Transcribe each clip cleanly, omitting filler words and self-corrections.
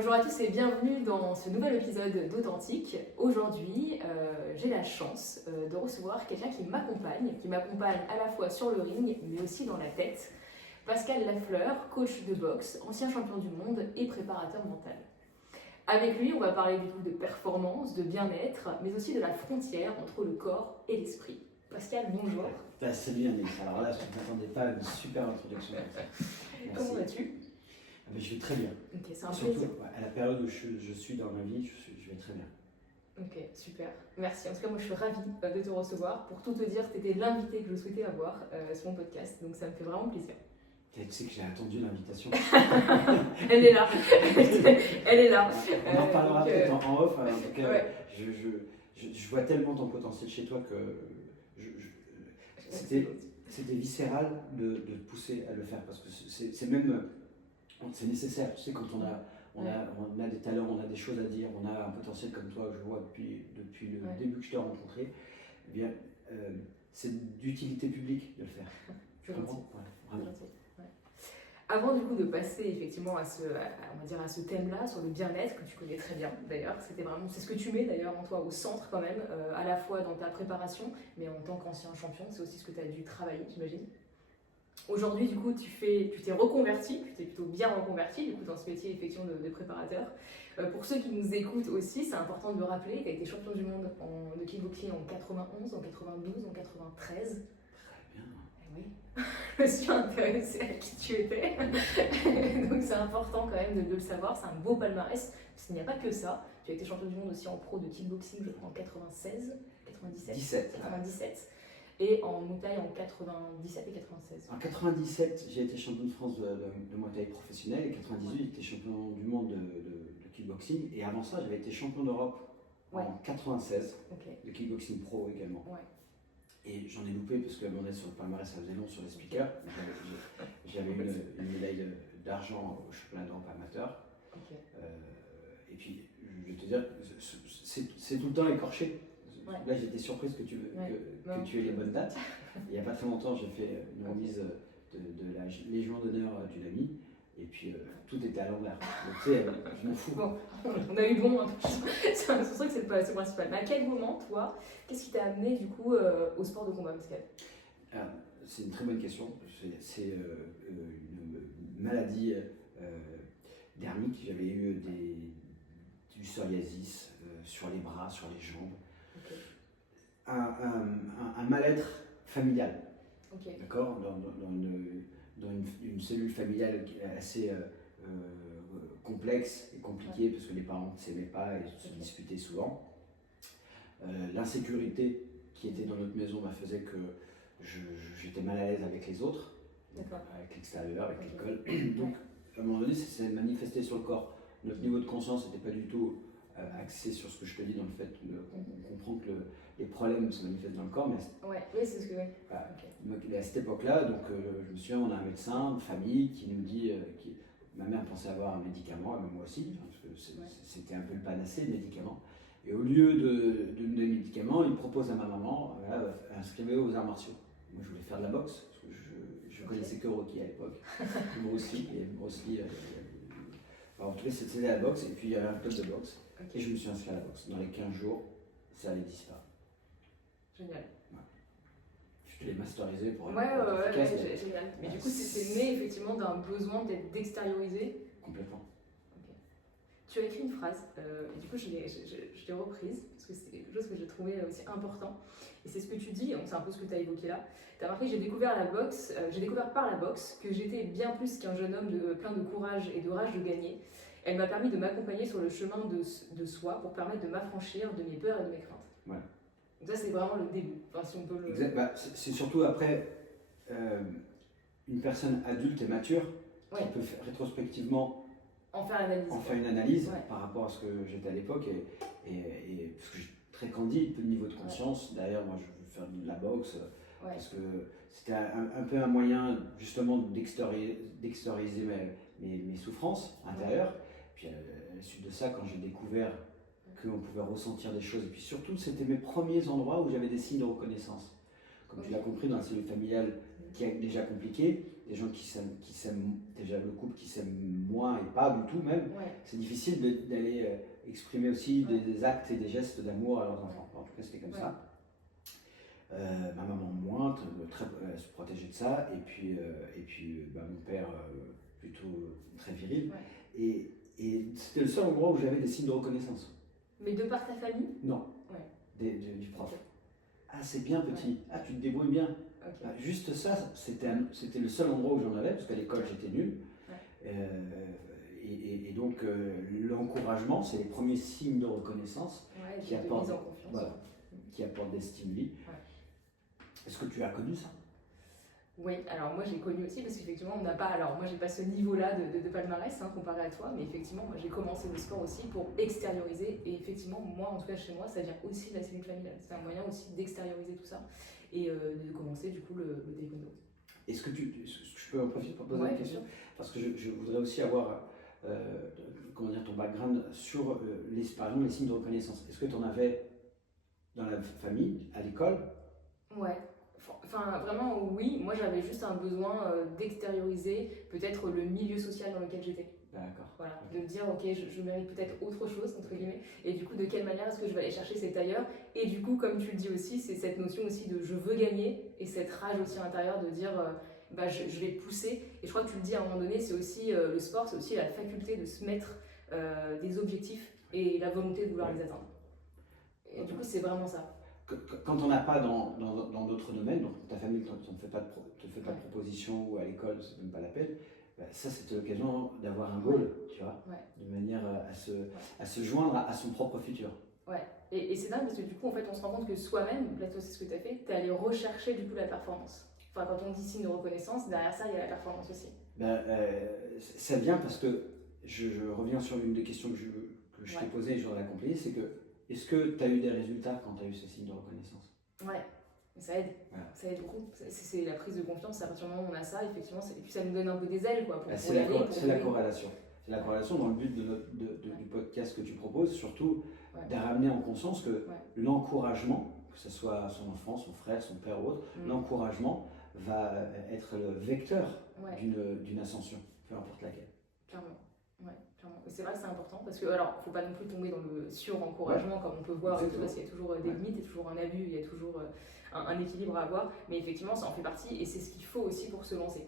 Bonjour à tous et bienvenue dans ce nouvel épisode d'Authentique. Aujourd'hui, j'ai la chance de recevoir quelqu'un qui m'accompagne à la fois sur le ring mais aussi dans la tête. Pascal Lafleur, coach de boxe, ancien champion du monde et préparateur mental. Avec lui, on va parler du coup de performance, de bien-être, mais aussi de la frontière entre le corps et l'esprit. Pascal, bonjour. Salut Yannick, alors là je ne m'attendais pas à une super introduction. Comment vas-tu? Je vais très bien. Ok, c'est un Surtout plaisir. à la période où je suis dans ma vie, je vais très bien. Ok, super. Merci. En tout cas, moi, je suis ravie de te recevoir. Pour tout te dire, tu étais l'invité que je souhaitais avoir sur mon podcast, donc ça me fait vraiment plaisir. Tu sais que j'ai attendu l'invitation. Elle est là. Elle est là. On en reparlera peut-être en off. En tout cas, ouais. je vois tellement ton potentiel chez toi que c'était viscéral de te pousser à le faire parce que c'est même c'est nécessaire. Tu sais, quand on a des talents, on a des choses à dire, on a un potentiel comme toi que je vois depuis le début que je t'ai rencontré, eh bien, c'est d'utilité publique de le faire. Je comprends. Vraiment. Avant du coup de passer effectivement à ce thème-là, sur le bien-être, que tu connais très bien d'ailleurs, c'est ce que tu mets d'ailleurs en toi au centre quand même, à la fois dans ta préparation, mais en tant qu'ancien champion, c'est aussi ce que tu as dû travailler, j'imagine. Aujourd'hui, du coup, tu t'es reconverti, tu t'es plutôt bien reconverti du coup, dans ce métier effectivement de préparateur. Pour ceux qui nous écoutent aussi, c'est important de le rappeler, tu as été champion du monde de kickboxing en 91, en 92, en 93. Très bien. Oui, je me suis intéressée à qui tu étais. Donc c'est important quand même de le savoir, c'est un beau palmarès, parce qu'il n'y a pas que ça. Tu as été champion du monde aussi en pro de kickboxing, je crois, en 96, 97, 97. Et en Muay Thai en 97 et 96. En 97, j'ai été champion de France de Muay Thai professionnel et 98, j'étais champion du monde de kickboxing. Et avant ça, j'avais été champion d'Europe en 96, de kickboxing pro également. Ouais. Et j'en ai loupé parce qu'à un moment donné, sur le palmarès, ça faisait long sur les speakers. J'avais eu une médaille d'argent au championnat d'Europe amateur. Et puis, je vais te dire, c'est tout le temps écorché. Ouais. Là, j'étais surprise que tu aies les bonnes dates. Il n'y a pas très longtemps, j'ai fait une remise de la Légion d'honneur d'une amie. Et puis, tout était à l'envers. Donc, tu sais, je m'en fous. Bon, on a eu bon. C'est vrai que c'est le principal. Mais à quel moment, toi, qu'est-ce qui t'a amené, du coup, au sport de combat, Pascal? C'est une très bonne question. C'est une maladie dermique. J'avais eu du psoriasis sur les bras, sur les jambes. Un mal-être familial, d'accord, dans une cellule familiale assez complexe et compliquée parce que les parents ne s'aimaient pas et se disputaient souvent. L'insécurité qui était dans notre maison faisait que j'étais mal à l'aise avec les autres, avec l'extérieur, avec l'école. Donc à un moment donné, ça s'est manifesté sur le corps. Notre niveau de conscience n'était pas du tout axé sur ce que je te dis, dans le fait qu'on comprend que les problèmes se manifestent dans le corps. Mais oui, c'est ce que mais à cette époque-là, donc, je me souviens, on a un médecin de famille qui nous dit, ma mère pensait avoir un médicament, et moi aussi, parce que c'était un peu le panacée, le médicament. Et au lieu de me donner le médicament, il propose à ma maman, inscrivez-vous aux arts martiaux. Moi, je voulais faire de la boxe, parce que je connaissais que Rocky à l'époque, Bruce Lee, en tout cas, c'était la boxe, et puis il y avait un club de boxe. Et je me suis inscrit à la boxe. Dans les 15 jours, ça allait disparaître. Génial. Ouais. Je te l'ai masterisé pour génial. Mais du coup, c'est né effectivement d'un besoin peut-être d'extérioriser. Complètement. Tu as écrit une phrase, et du coup, je l'ai reprise, parce que c'est quelque chose que j'ai trouvé aussi important. Et c'est ce que tu dis, c'est un peu ce que tu as évoqué là. Tu as marqué, j'ai découvert par la boxe que j'étais bien plus qu'un jeune homme plein de courage et de rage de gagner. Elle m'a permis de m'accompagner sur le chemin de soi pour permettre de m'affranchir de mes peurs et de mes craintes. Ouais. Donc ça, c'est vraiment le début. Enfin, si on peut le... Exact. C'est surtout après une personne adulte et mature qui peut rétrospectivement en faire une analyse par rapport à ce que j'étais à l'époque et parce que j'ai très candide, peu de niveau de conscience. D'ailleurs, moi, je veux faire de la boxe parce que c'était un peu un moyen justement d'extérioriser mes souffrances intérieures. Puis à la suite de ça, quand j'ai découvert qu'on pouvait ressentir des choses, et puis surtout, c'était mes premiers endroits où j'avais des signes de reconnaissance. Comme tu l'as compris, dans la cellule familiale, qui est déjà compliqué, des gens qui s'aiment déjà le couple qui s'aiment moins et pas du tout même. C'est difficile d'aller exprimer aussi des actes et des gestes d'amour à leurs enfants. En tout cas, c'était comme ça. Ma maman moins, se protégeait de ça, et puis mon père plutôt très viril. Et c'était le seul endroit où j'avais des signes de reconnaissance. Mais de par ta famille? Non, du prof. Ah, c'est bien petit, ah, tu te débrouilles bien. Ah, juste ça, c'était le seul endroit où j'en avais, parce qu'à l'école j'étais nul. Et donc l'encouragement, c'est les premiers signes de reconnaissance qui apportent des stimuli. Est-ce que tu as connu ça? Oui, alors moi j'ai connu aussi parce qu'effectivement on n'a pas, alors moi j'ai pas ce niveau-là de palmarès comparé à toi, mais effectivement moi j'ai commencé le sport aussi pour extérioriser et effectivement moi en tout cas chez moi ça vient aussi de la cellule familiale, c'est un moyen aussi d'extérioriser tout ça et de commencer du coup le taekwondo. Est-ce que je peux en profiter pour poser une question? Parce que je voudrais aussi avoir ton background sur par exemple, les signes de reconnaissance. Est-ce que tu en avais dans la famille, à l'école? Ouais. Enfin, vraiment, oui. Moi, j'avais juste un besoin d'extérioriser peut-être le milieu social dans lequel j'étais. D'accord. Voilà. De me dire, ok, je mérite peut-être autre chose, entre guillemets. Et du coup, de quelle manière est-ce que je vais aller chercher cet ailleurs? Et du coup, comme tu le dis aussi, c'est cette notion aussi de je veux gagner et cette rage aussi à l'intérieur de dire, je vais pousser. Et je crois que tu le dis à un moment donné, c'est aussi le sport, c'est aussi la faculté de se mettre des objectifs et la volonté de vouloir les atteindre. Et du coup, c'est vraiment ça. Quand on n'a pas dans d'autres domaines, donc ta famille ne te fait pas de proposition ou à l'école, c'est même pas la peine, ça c'était l'occasion d'avoir un goal, tu vois, de manière à se joindre à son propre futur. Ouais, et c'est dingue parce que du coup en fait on se rend compte que soi-même, là toi c'est ce que tu as fait, tu es allé rechercher du coup la performance. Enfin quand on dit signe de reconnaissance, derrière ça il y a la performance aussi. Ça vient parce que je reviens sur l'une des questions que je t'ai posées et je voudrais la compléter, c'est que est-ce que tu as eu des résultats quand tu as eu ces signes de reconnaissance? Ouais, ça aide. Voilà. Ça aide beaucoup. C'est la prise de confiance, à partir du moment où on a ça, effectivement, et puis ça nous donne un peu des ailes. C'est la corrélation. C'est la corrélation dans le but du podcast que tu proposes, surtout de ramener en conscience que l'encouragement, que ce soit son enfant, son frère, son père ou autre, l'encouragement va être le vecteur d'une ascension, peu importe laquelle. Clairement. Ouais, clairement. Et c'est vrai que c'est important parce que, alors, faut pas non plus tomber dans le sur-encouragement comme on peut voir, parce qu'il y a toujours des limites, il y a toujours un abus, il y a toujours un équilibre à avoir, mais effectivement, ça en fait partie et c'est ce qu'il faut aussi pour se lancer.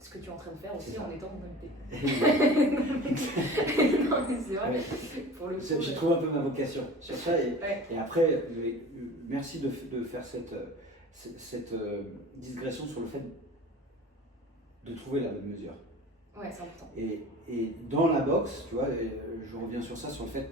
Ce que tu es en train de faire aussi en étant en bonne paix. Non, mais c'est vrai. Ouais. J'ai trouvé un peu ma vocation sur ça et après, merci de faire cette digression sur le fait de trouver la bonne mesure. Ouais, c'est important. Et dans la boxe, tu vois, je reviens sur ça, sur le fait,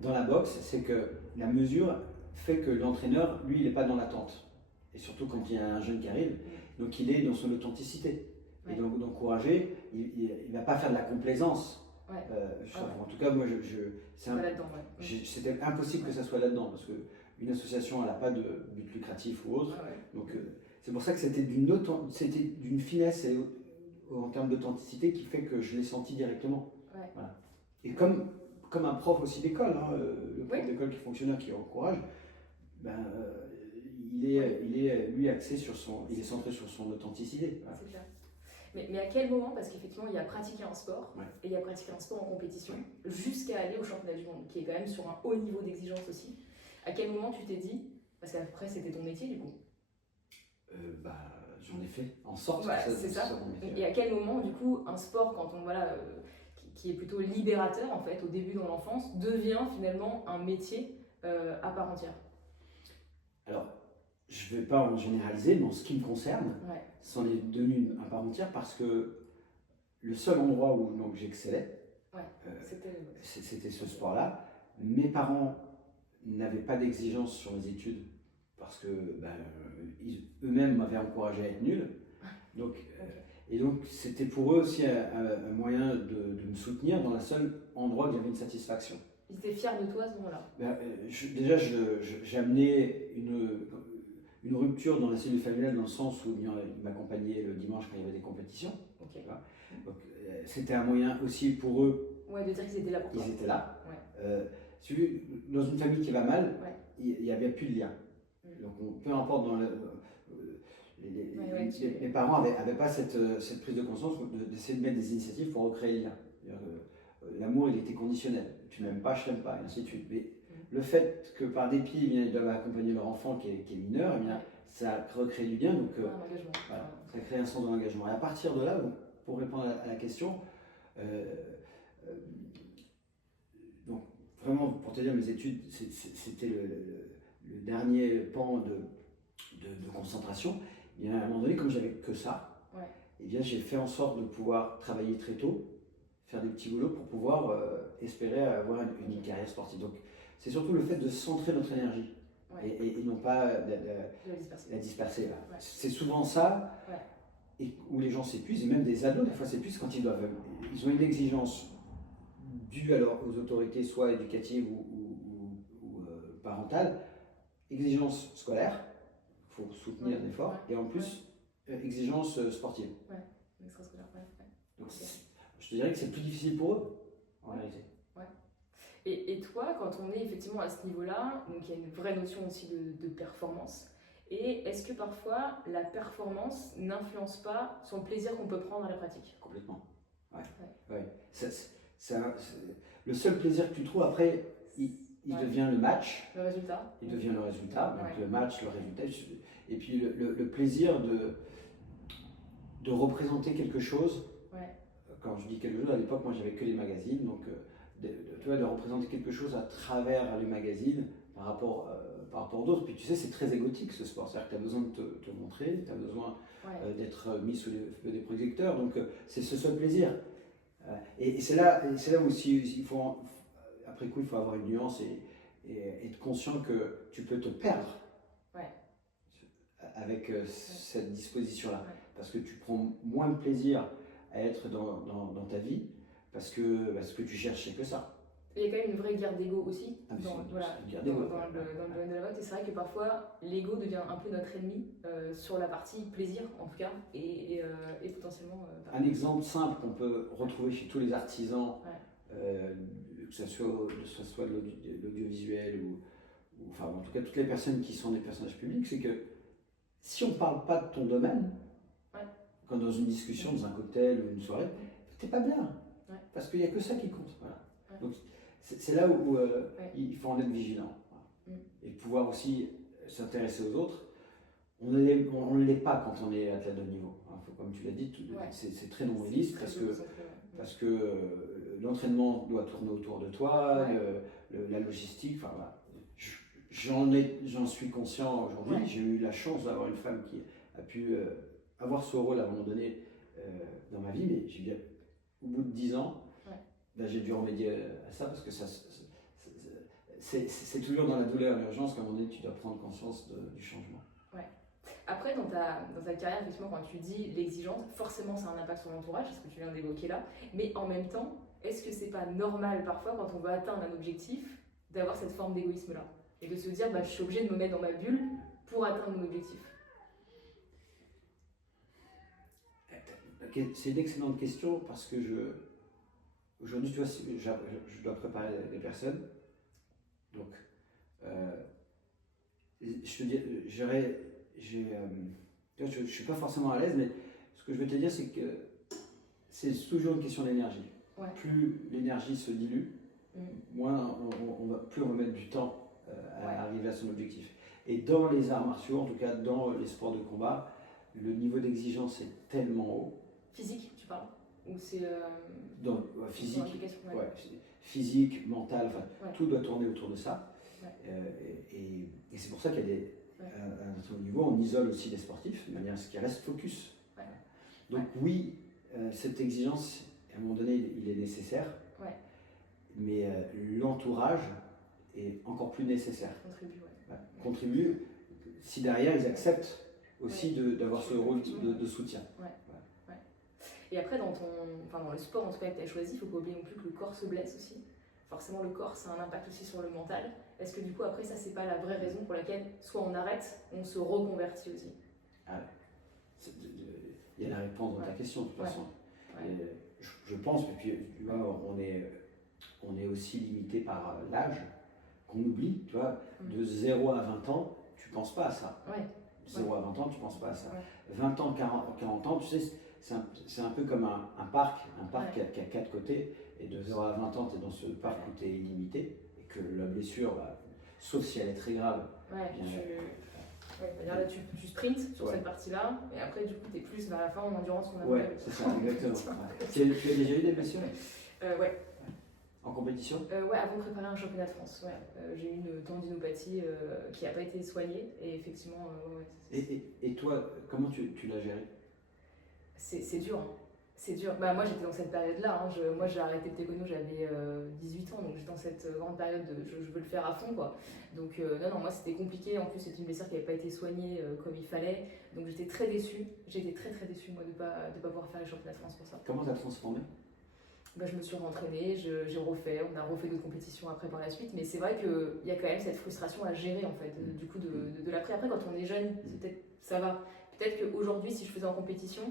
dans la boxe, c'est que la mesure fait que l'entraîneur, lui, il n'est pas dans l'attente. Et surtout quand il y a un jeune qui arrive, donc il est dans son authenticité. Et donc d'encourager, il ne va pas faire de la complaisance. En tout cas, moi, c'était impossible que ça soit là-dedans, parce qu'une association, elle n'a pas de but lucratif ou autre. Donc c'est pour ça que c'était d'une finesse et en termes d'authenticité qui fait que je l'ai senti directement. Voilà. Et comme un prof aussi d'école, le prof d'école qui est fonctionnaire, qui encourage, il est lui axé il est centré sur son authenticité. Voilà. C'est clair. Mais à quel moment, parce qu'effectivement il y a pratiqué un sport et il y a pratiqué un sport en compétition jusqu'à aller au championnat du monde, qui est quand même sur un haut niveau d'exigence aussi, à quel moment tu t'es dit, parce qu'après c'était ton métier du coup? J'en ai fait en sorte que c'est ça. Et à quel moment, du coup, un sport, quand on qui est plutôt libérateur en fait au début dans l'enfance, devient finalement un métier à part entière? Alors, je ne vais pas en généraliser, mais en ce qui me concerne, c'en est devenu à part entière parce que le seul endroit où j'excellais, c'était ce sport-là. Mes parents n'avaient pas d'exigence sur les études parce que eux-mêmes m'avaient encouragé à être nul. Et donc c'était pour eux aussi un moyen de me soutenir dans le seul endroit où j'avais une satisfaction. Ils étaient fiers de toi à ce moment-là? Déjà, j'ai amené une rupture dans la cellule familiale dans le sens où ils m'accompagnaient le dimanche quand il y avait des compétitions. Donc c'était un moyen aussi pour eux. De dire qu'ils étaient là pour toi. Ils étaient là. Dans une famille qui va mal, il n'y avait plus de lien. Donc peu importe les parents n'avaient pas cette prise de conscience d'essayer de mettre des initiatives pour recréer le lien. L'amour, il était conditionnel. Tu m'aimes pas, je t'aime pas, et ainsi de suite. Mais le fait que par dépit, ils doivent accompagner leur enfant qui est mineur, eh bien, ça recrée du lien, donc voilà, ça crée un sens de l'engagement. Et à partir de là, donc, pour répondre à la question, donc vraiment, pour te dire, mes études, c'était le dernier pan de concentration. Et à un moment donné, comme j'avais que ça, eh bien, j'ai fait en sorte de pouvoir travailler très tôt, faire des petits boulots pour pouvoir espérer avoir une carrière sportive. Donc, c'est surtout le fait de centrer notre énergie et non pas la disperser. C'est souvent ça où les gens s'épuisent, et même des ados, des fois s'épuisent quand ils ont une exigence due aux autorités, soit éducatives ou parentales, exigence scolaire, il faut soutenir l'effort, et en plus, exigence sportive. Extrascolaire, Donc, je te dirais que c'est plus difficile pour eux, en réalité. Et toi, quand on est effectivement à ce niveau-là, donc il y a une vraie notion aussi de performance. Et est-ce que parfois la performance n'influence pas sur le plaisir qu'on peut prendre à la pratique? Complètement. Ouais. Le seul plaisir que tu trouves après, il devient le match. Le résultat. Il devient le résultat. Donc le match, le résultat. Et puis le plaisir de représenter quelque chose. Quand je dis quelque chose, à l'époque, moi j'avais que les magazines, donc de représenter quelque chose à travers les magazines par rapport à d'autres. Puis tu sais, c'est très égotique ce sport, c'est-à-dire que tu as besoin de te montrer, tu as besoin d'être mis sous les feux des projecteurs, donc c'est ce seul plaisir. Et c'est là aussi, après coup, il faut avoir une nuance et être conscient que tu peux te perdre avec cette disposition-là, parce que tu prends moins de plaisir à être dans ta vie, parce que tu cherches que ça. Il y a quand même une vraie guerre d'ego aussi dans le domaine de la mode, et c'est vrai que parfois l'ego devient un peu notre ennemi sur la partie plaisir en tout cas, et potentiellement... un exemple simple qu'on peut retrouver chez tous les artisans, que ce soit de l'audiovisuel ou enfin en tout cas toutes les personnes qui sont des personnages publics, c'est que si on ne parle pas de ton domaine, quand dans une discussion, dans un cocktail ou une soirée, t'es pas bien, parce qu'il n'y a que ça qui compte. Voilà. Donc c'est là où il faut en être vigilant, et pouvoir aussi s'intéresser aux autres. On ne l'est pas quand on est athlète de haut niveau. Comme tu l'as dit, c'est très non-éliste parce que l'entraînement doit tourner autour de toi, la logistique, enfin voilà. J'en suis conscient aujourd'hui. J'ai eu la chance d'avoir une femme qui a pu avoir ce rôle à un moment donné dans ma vie, mais j'ai bien, au bout de 10 ans, j'ai dû remédier à ça parce que c'est toujours dans la douleur et l'urgence qu'à un moment donné tu dois prendre conscience du changement. Après, dans ta carrière, effectivement, quand tu dis l'exigence, forcément ça a un impact sur l'entourage, c'est ce que tu viens d'évoquer là, mais en même temps, est-ce que c'est pas normal parfois quand on veut atteindre un objectif d'avoir cette forme d'égoïsme là et de se dire je suis obligé de me mettre dans ma bulle pour atteindre mon objectif? C'est une excellente question parce que aujourd'hui, tu vois, je dois préparer des personnes. Donc, je te dis, je ne suis pas forcément à l'aise, mais ce que je veux te dire, c'est que c'est toujours une question d'énergie. Plus l'énergie se dilue, moins plus on va mettre du temps à arriver à son objectif. Et dans les arts martiaux, en tout cas dans les sports de combat, le niveau d'exigence est tellement haut. Physique, tu parles? Ou c'est physique, physique, mental, enfin, tout doit tourner autour de ça. Et c'est pour ça qu'il y a à notre niveau, on isole aussi les sportifs de manière à ce qu'ils restent focus. Donc oui, cette exigence, à un moment donné, il est nécessaire, mais l'entourage est encore plus nécessaire. Contribue si derrière ils acceptent aussi d'avoir ce rôle de soutien. Et après, dans le sport en tout cas que tu as choisi, il ne faut pas oublier non plus que le corps se blesse aussi. Forcément, le corps, ça a un impact aussi sur le mental. Est-ce que du coup, après, ça, c'est pas la vraie raison pour laquelle soit on arrête, on se reconvertit aussi? Il y a la réponse dans ta question, de toute façon. Je pense, et puis tu vois, on est aussi limité par l'âge qu'on oublie. Tu vois, de 0 à 20 ans, tu ne penses pas à ça. 0 à 20 ans, tu ne penses pas à ça. 20 ans, 40 ans, tu sais, c'est un peu comme un parc qui a 4 côtés, et de 0 à 20 ans, tu es dans ce parc où tu es illimité, et que la blessure, sauf si elle est très grave. Là, tu sprints sur cette partie-là, et après, du coup, tu es plus vers la fin en endurance qu'on a. Ouais, c'est ça, exactement. Tu as déjà eu des blessures? Ouais. En compétition? Ouais, avant de préparer un championnat de France. J'ai eu une tendinopathie qui n'a pas été soignée, et effectivement. Et toi, comment tu l'as géré? C'est dur. Hein. C'est dur. Moi, j'étais dans cette période-là. Hein. Moi, j'ai arrêté le taekwondo, j'avais 18 ans, donc j'étais dans cette grande période de je veux le faire à fond, quoi. Donc, non, moi, c'était compliqué. En plus, c'était une blessure qui n'avait pas été soignée comme il fallait. Donc, j'étais très déçue. J'étais très, très déçue, moi, de pas pouvoir faire les championnats de France pour ça. Comment tu as transformé? Je me suis rentraînée, j'ai refait, on a refait d'autres compétitions après par la suite, mais c'est vrai qu'il y a quand même cette frustration à gérer, en fait, du coup, de l'après. Après, quand on est jeune, ça va. Peut-être qu'aujourd'hui, si je faisais en compétition,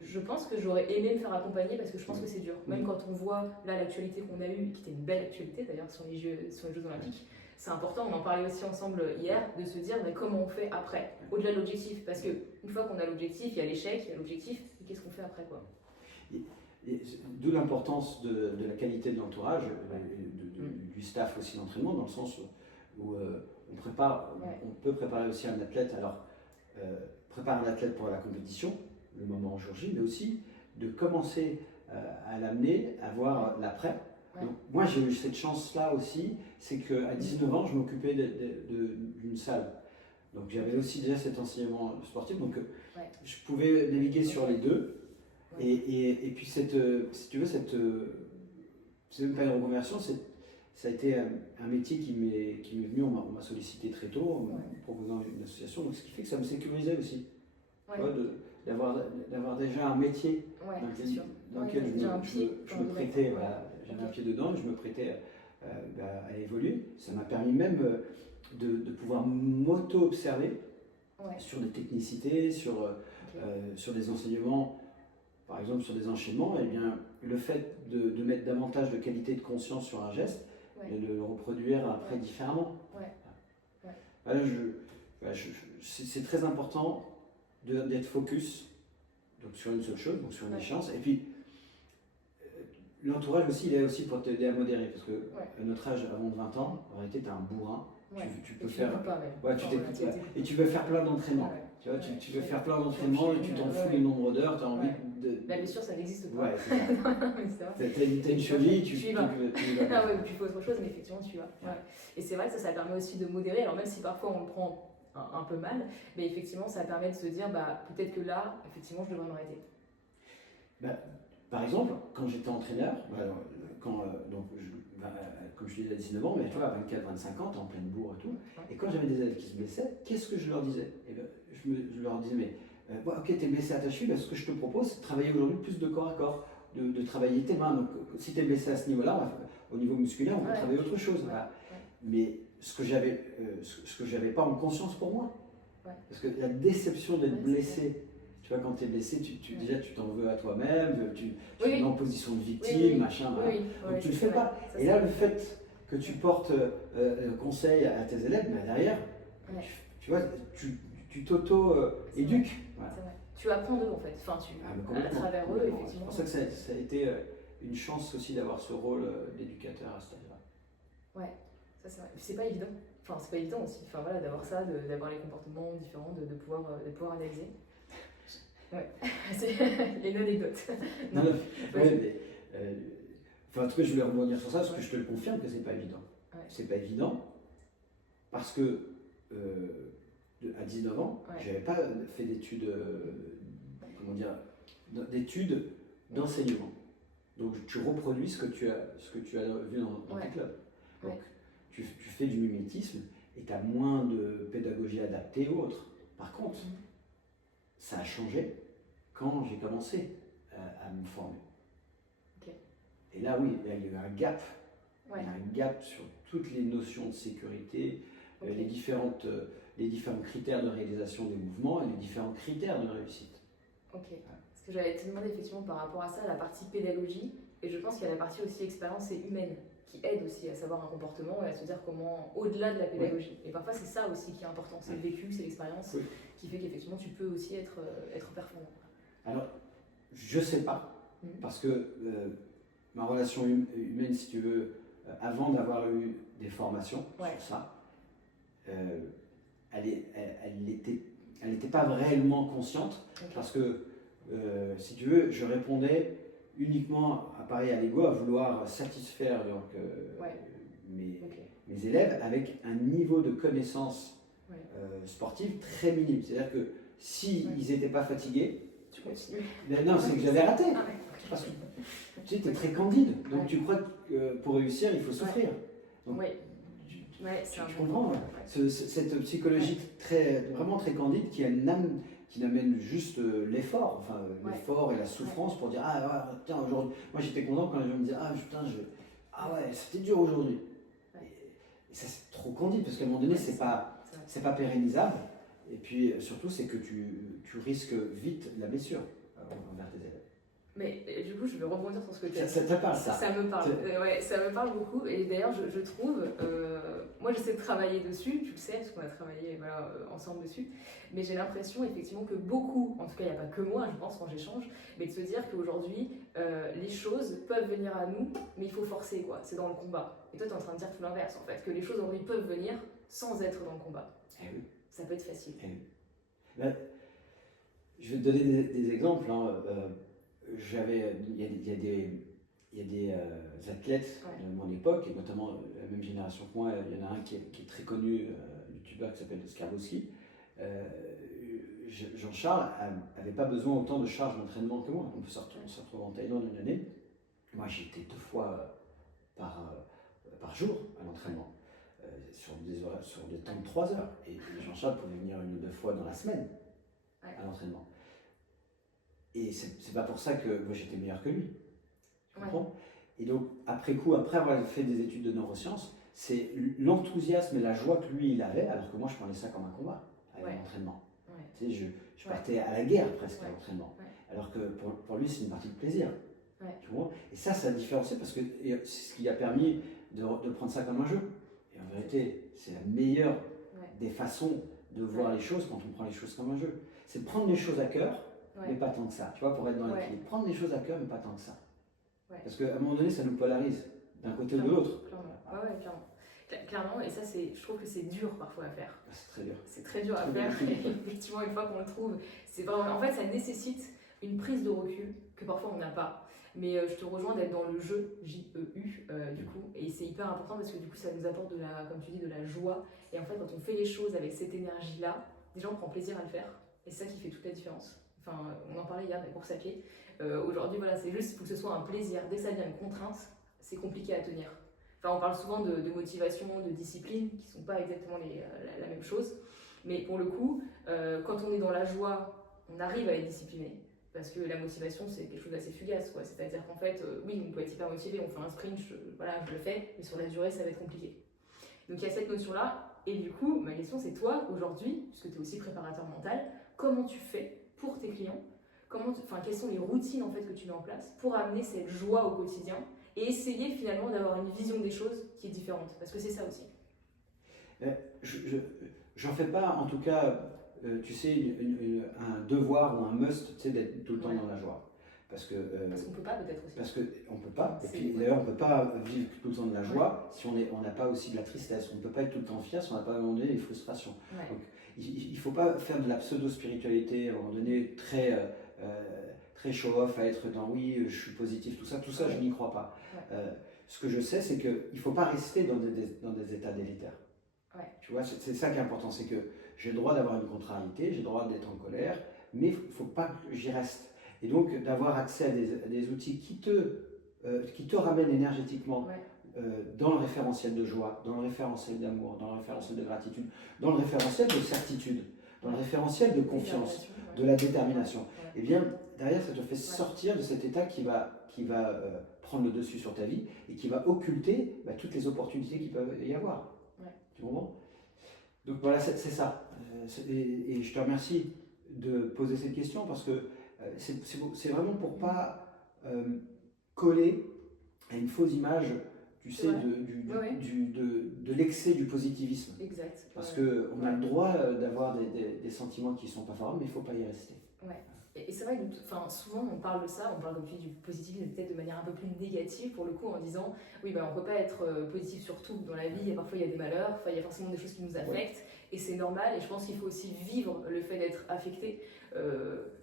je pense que j'aurais aimé me faire accompagner parce que je pense que c'est dur. Même quand on voit là l'actualité qu'on a eue, qui était une belle actualité d'ailleurs sur les Jeux Olympiques, c'est important, on en parlait aussi ensemble hier, de se dire comment on fait après, au-delà de l'objectif. Parce qu'une fois qu'on a l'objectif, il y a l'échec, il y a l'objectif, et qu'est-ce qu'on fait après, quoi. D'où l'importance de la qualité de l'entourage, du staff aussi d'entraînement, dans le sens où on peut préparer aussi un athlète. Alors, préparer un athlète pour la compétition, le moment jour J, mais aussi de commencer à l'amener à voir l'après. Donc, moi, j'ai eu cette chance-là aussi, c'est qu'à 19 ans, je m'occupais d'une salle. Donc, j'avais aussi déjà cet enseignement sportif, donc je pouvais naviguer sur les deux. Et puis, si tu veux, c'est même pas une reconversion, ça a été un métier qui m'est venu, on m'a sollicité très tôt en me proposant une association, donc ce qui fait que ça me sécurisait aussi. Tu vois, d'avoir déjà un métier dans lequel je me prêtais, j'avais un pied dedans et je me prêtais à évoluer. Ça m'a permis même de pouvoir m'auto-observer sur des technicités, sur des enseignements. Par exemple, sur des enchaînements, eh bien, le fait de mettre davantage de qualité de conscience sur un geste et de le reproduire après différemment. Voilà, c'est très important d'être focus donc sur une seule chose, donc sur une échéance. Et puis, l'entourage aussi, il est aussi pour t'aider à modérer. Parce qu'à notre âge, avant de 20 ans, en réalité, tu es un bourrin. Tu peux faire. Tu t'écoutes pas. Et tu veux faire plein d'entraînements. Tu vois, tu veux faire plein d'entraînements et tu t'en fous du nombre d'heures, tu as envie de. La blessure, ça n'existe pas. Ouais, c'est ça. T'as une cheville, tu y vas. Tu fais autre chose, mais effectivement, tu y vas. Et c'est vrai que ça permet aussi de modérer. Alors, même si parfois on le prend un peu mal, mais effectivement, ça permet de se dire, peut-être que là, effectivement, je devrais m'arrêter. Par exemple, quand j'étais entraîneur, comme je disais à 19 ans, mais tu vois, à 24, 25 ans, tu es en pleine bourre et tout. Et quand j'avais des élèves qui se blessaient, qu'est-ce que je leur disais? Je leur disais, mais ok, tu es blessé à ta cheville, ce que je te propose, c'est de travailler aujourd'hui plus de corps à corps, de travailler tes mains. Donc, si tu es blessé à ce niveau-là, au niveau musculaire, on peut travailler autre chose. Mais ce que j'avais pas en conscience pour moi. Parce que la déception d'être blessé, tu vois, quand tu es blessé, déjà tu t'en veux à toi-même, tu es en position de victime, machin. Donc tu ne le fais pas. Et là, le fait que tu portes conseil à tes élèves, derrière, tu vois, tu t'auto-éduques. Tu apprends d'eux en fait, à travers eux, effectivement. C'est pour ça que ça a été une chance aussi d'avoir ce rôle d'éducateur à ce stade-là. Ouais, ça c'est vrai. C'est pas évident. C'est pas évident aussi, d'avoir ça, d'avoir les comportements différents, de pouvoir analyser. Il y a une anecdote. En tout cas, je voulais rebondir sur ça parce que je te le confirme que c'est pas évident. C'est pas évident parce que à 19 ans, j'avais pas fait d'études, d'études d'enseignement. Donc tu reproduis ce que tu as vu dans tes clubs. Donc tu fais du mimétisme et tu as moins de pédagogie adaptée ou autre. Par contre, ça a changé quand j'ai commencé à me former. Et là, oui, il y a eu un gap. Il y a un gap sur toutes les notions de sécurité, les différents critères de réalisation des mouvements et les différents critères de réussite. Parce que j'allais te demander effectivement par rapport à ça, la partie pédagogie, et je pense qu'il y a la partie aussi expérience et humaine qui aide aussi à savoir un comportement et à se dire comment, au-delà de la pédagogie. Et parfois, c'est ça aussi qui est important, c'est le vécu, c'est l'expérience qui fait qu'effectivement, tu peux aussi être performant. Alors, je sais pas, parce que ma relation humaine, si tu veux, avant d'avoir eu des formations sur ça, elle n'était pas réellement consciente, parce que, si tu veux, je répondais uniquement à l'ego, à vouloir satisfaire mes élèves avec un niveau de connaissance sportive très minime. C'est-à-dire que s'ils n'étaient pas fatigués, tu continues. Non, c'est que j'avais raté. Parce que tu sais, es très candide, donc tu crois que pour réussir, il faut souffrir. Donc, tu comprends cette psychologie vraiment très candide qui n'amène juste l'effort, l'effort et la souffrance pour dire ah ouais, putain aujourd'hui, moi j'étais content quand les gens me disaient ah putain ah ouais c'était dur aujourd'hui. Et ça c'est trop candide parce qu'à un moment donné c'est pas pérennisable et puis surtout c'est que tu risques vite la blessure envers tes élèves. Mais du coup, je vais rebondir sur ce que tu as dit. Ça te parle, ça? Ça me parle. Ça me parle beaucoup. Et d'ailleurs, je trouve, moi j'essaie de travailler dessus, tu le sais, parce qu'on a travaillé ensemble dessus. Mais j'ai l'impression effectivement que beaucoup, en tout cas il n'y a pas que moi, je pense, quand j'échange, mais de se dire qu'aujourd'hui, les choses peuvent venir à nous, mais il faut forcer, quoi. C'est dans le combat. Et toi, tu es en train de dire tout l'inverse, en fait, que les choses aujourd'hui peuvent venir sans être dans le combat. Oui. Ça peut être facile. Là, je vais te donner des exemples. Il y a des athlètes de mon époque, et notamment la même génération que moi. Il y en a un qui est très connu, youtubeur qui s'appelle Skarbowski. Jean-Charles n'avait pas besoin autant de charges d'entraînement que moi. On se retrouve en Thaïlande une année. Moi, j'étais 2 fois par jour à l'entraînement, sur des temps de 3 heures. Et Jean-Charles pouvait venir 1 ou 2 fois dans la semaine à l'entraînement. Et c'est pas pour ça que moi j'étais meilleur que lui. Tu comprends ? Et donc, après avoir fait des études de neurosciences, c'est l'enthousiasme et la joie que lui il avait, alors que moi je prenais ça comme un combat à l'entraînement. Tu sais, je partais à la guerre presque à l'entraînement. Alors que pour lui c'est une partie de plaisir. Tu vois ? Et ça a différencié parce que c'est ce qui a permis de prendre ça comme un jeu. Et en vérité, c'est la meilleure des façons de voir les choses quand on prend les choses comme un jeu. C'est de prendre les choses à cœur. Mais pas tant que ça, tu vois, pour être dans l'équilibre. Prendre les choses à cœur, mais pas tant que ça. Parce qu'à un moment donné, ça nous polarise, d'un côté ou de l'autre. Clairement. Clairement, et ça, je trouve que c'est dur parfois à faire. C'est très dur. C'est très dur à faire, et effectivement, une fois qu'on le trouve, c'est vraiment... En fait, ça nécessite une prise de recul que parfois on n'a pas. Mais je te rejoins d'être dans le jeu, J-E-U, du coup, et c'est hyper important parce que du coup, ça nous apporte comme tu dis, de la joie. Et en fait, quand on fait les choses avec cette énergie-là, déjà, on prend plaisir à le faire. Et c'est ça qui fait toute la différence. Enfin, on en parlait hier des courses à pied. Aujourd'hui, voilà, c'est juste pour que ce soit un plaisir. Dès que ça devient une contrainte, c'est compliqué à tenir. Enfin, on parle souvent de motivation, de discipline, qui ne sont pas exactement la même chose. Mais pour le coup, quand on est dans la joie, on arrive à être discipliné. Parce que la motivation, c'est quelque chose d'assez fugace. C'est-à-dire qu'en fait, oui, on peut être hyper motivé, on fait un sprint, je le fais, mais sur la durée, ça va être compliqué. Donc il y a cette notion-là. Et du coup, ma question, c'est toi, aujourd'hui, puisque tu es aussi préparateur mental, comment tu fais pour tes clients, quelles sont les routines en fait que tu mets en place pour amener cette joie au quotidien et essayer finalement d'avoir une vision des choses qui est différente, parce que c'est ça aussi. J'en fais pas, en tout cas, tu sais, un devoir ou un must, tu sais, d'être tout le temps dans la joie. Parce qu'on peut pas peut-être aussi. Parce qu'on peut pas, et puis d'ailleurs on peut pas vivre tout le temps de la joie si on n'a pas aussi de la tristesse. On ne peut pas être tout le temps fier si on n'a pas à un moment donné des frustrations. Donc, il ne faut pas faire de la pseudo-spiritualité à un moment donné très show-off, à être dans oui, je suis positif, tout ça je n'y crois pas. Ce que je sais, c'est qu'il ne faut pas rester dans des états délétères. Tu vois, c'est ça qui est important, c'est que j'ai le droit d'avoir une contrariété, j'ai le droit d'être en colère, mais il ne faut pas que j'y reste. Et donc d'avoir accès à des outils qui te ramènent énergétiquement dans le référentiel de joie, dans le référentiel d'amour, dans le référentiel de gratitude, dans le référentiel de certitude, dans le référentiel de confiance, de la détermination. Et bien derrière, ça te fait sortir de cet état qui va prendre le dessus sur ta vie et qui va occulter toutes les opportunités qu'il peut y avoir. Tu comprends ? Donc voilà, c'est ça. Et je te remercie de poser cette question parce que c'est vraiment pour pas coller à une fausse image tu sais, de l'excès du positivisme. Exact. Parce qu'on a le droit d'avoir des sentiments qui ne sont pas favorables, mais il ne faut pas y rester. Ouais. Et c'est vrai que souvent on parle de ça, on parle comme tu dis du positif, mais peut-être de manière un peu plus négative pour le coup, en disant oui, on ne peut pas être positif sur tout dans la vie, et parfois il y a des malheurs, il y a forcément des choses qui nous affectent, et c'est normal, et je pense qu'il faut aussi vivre le fait d'être affecté.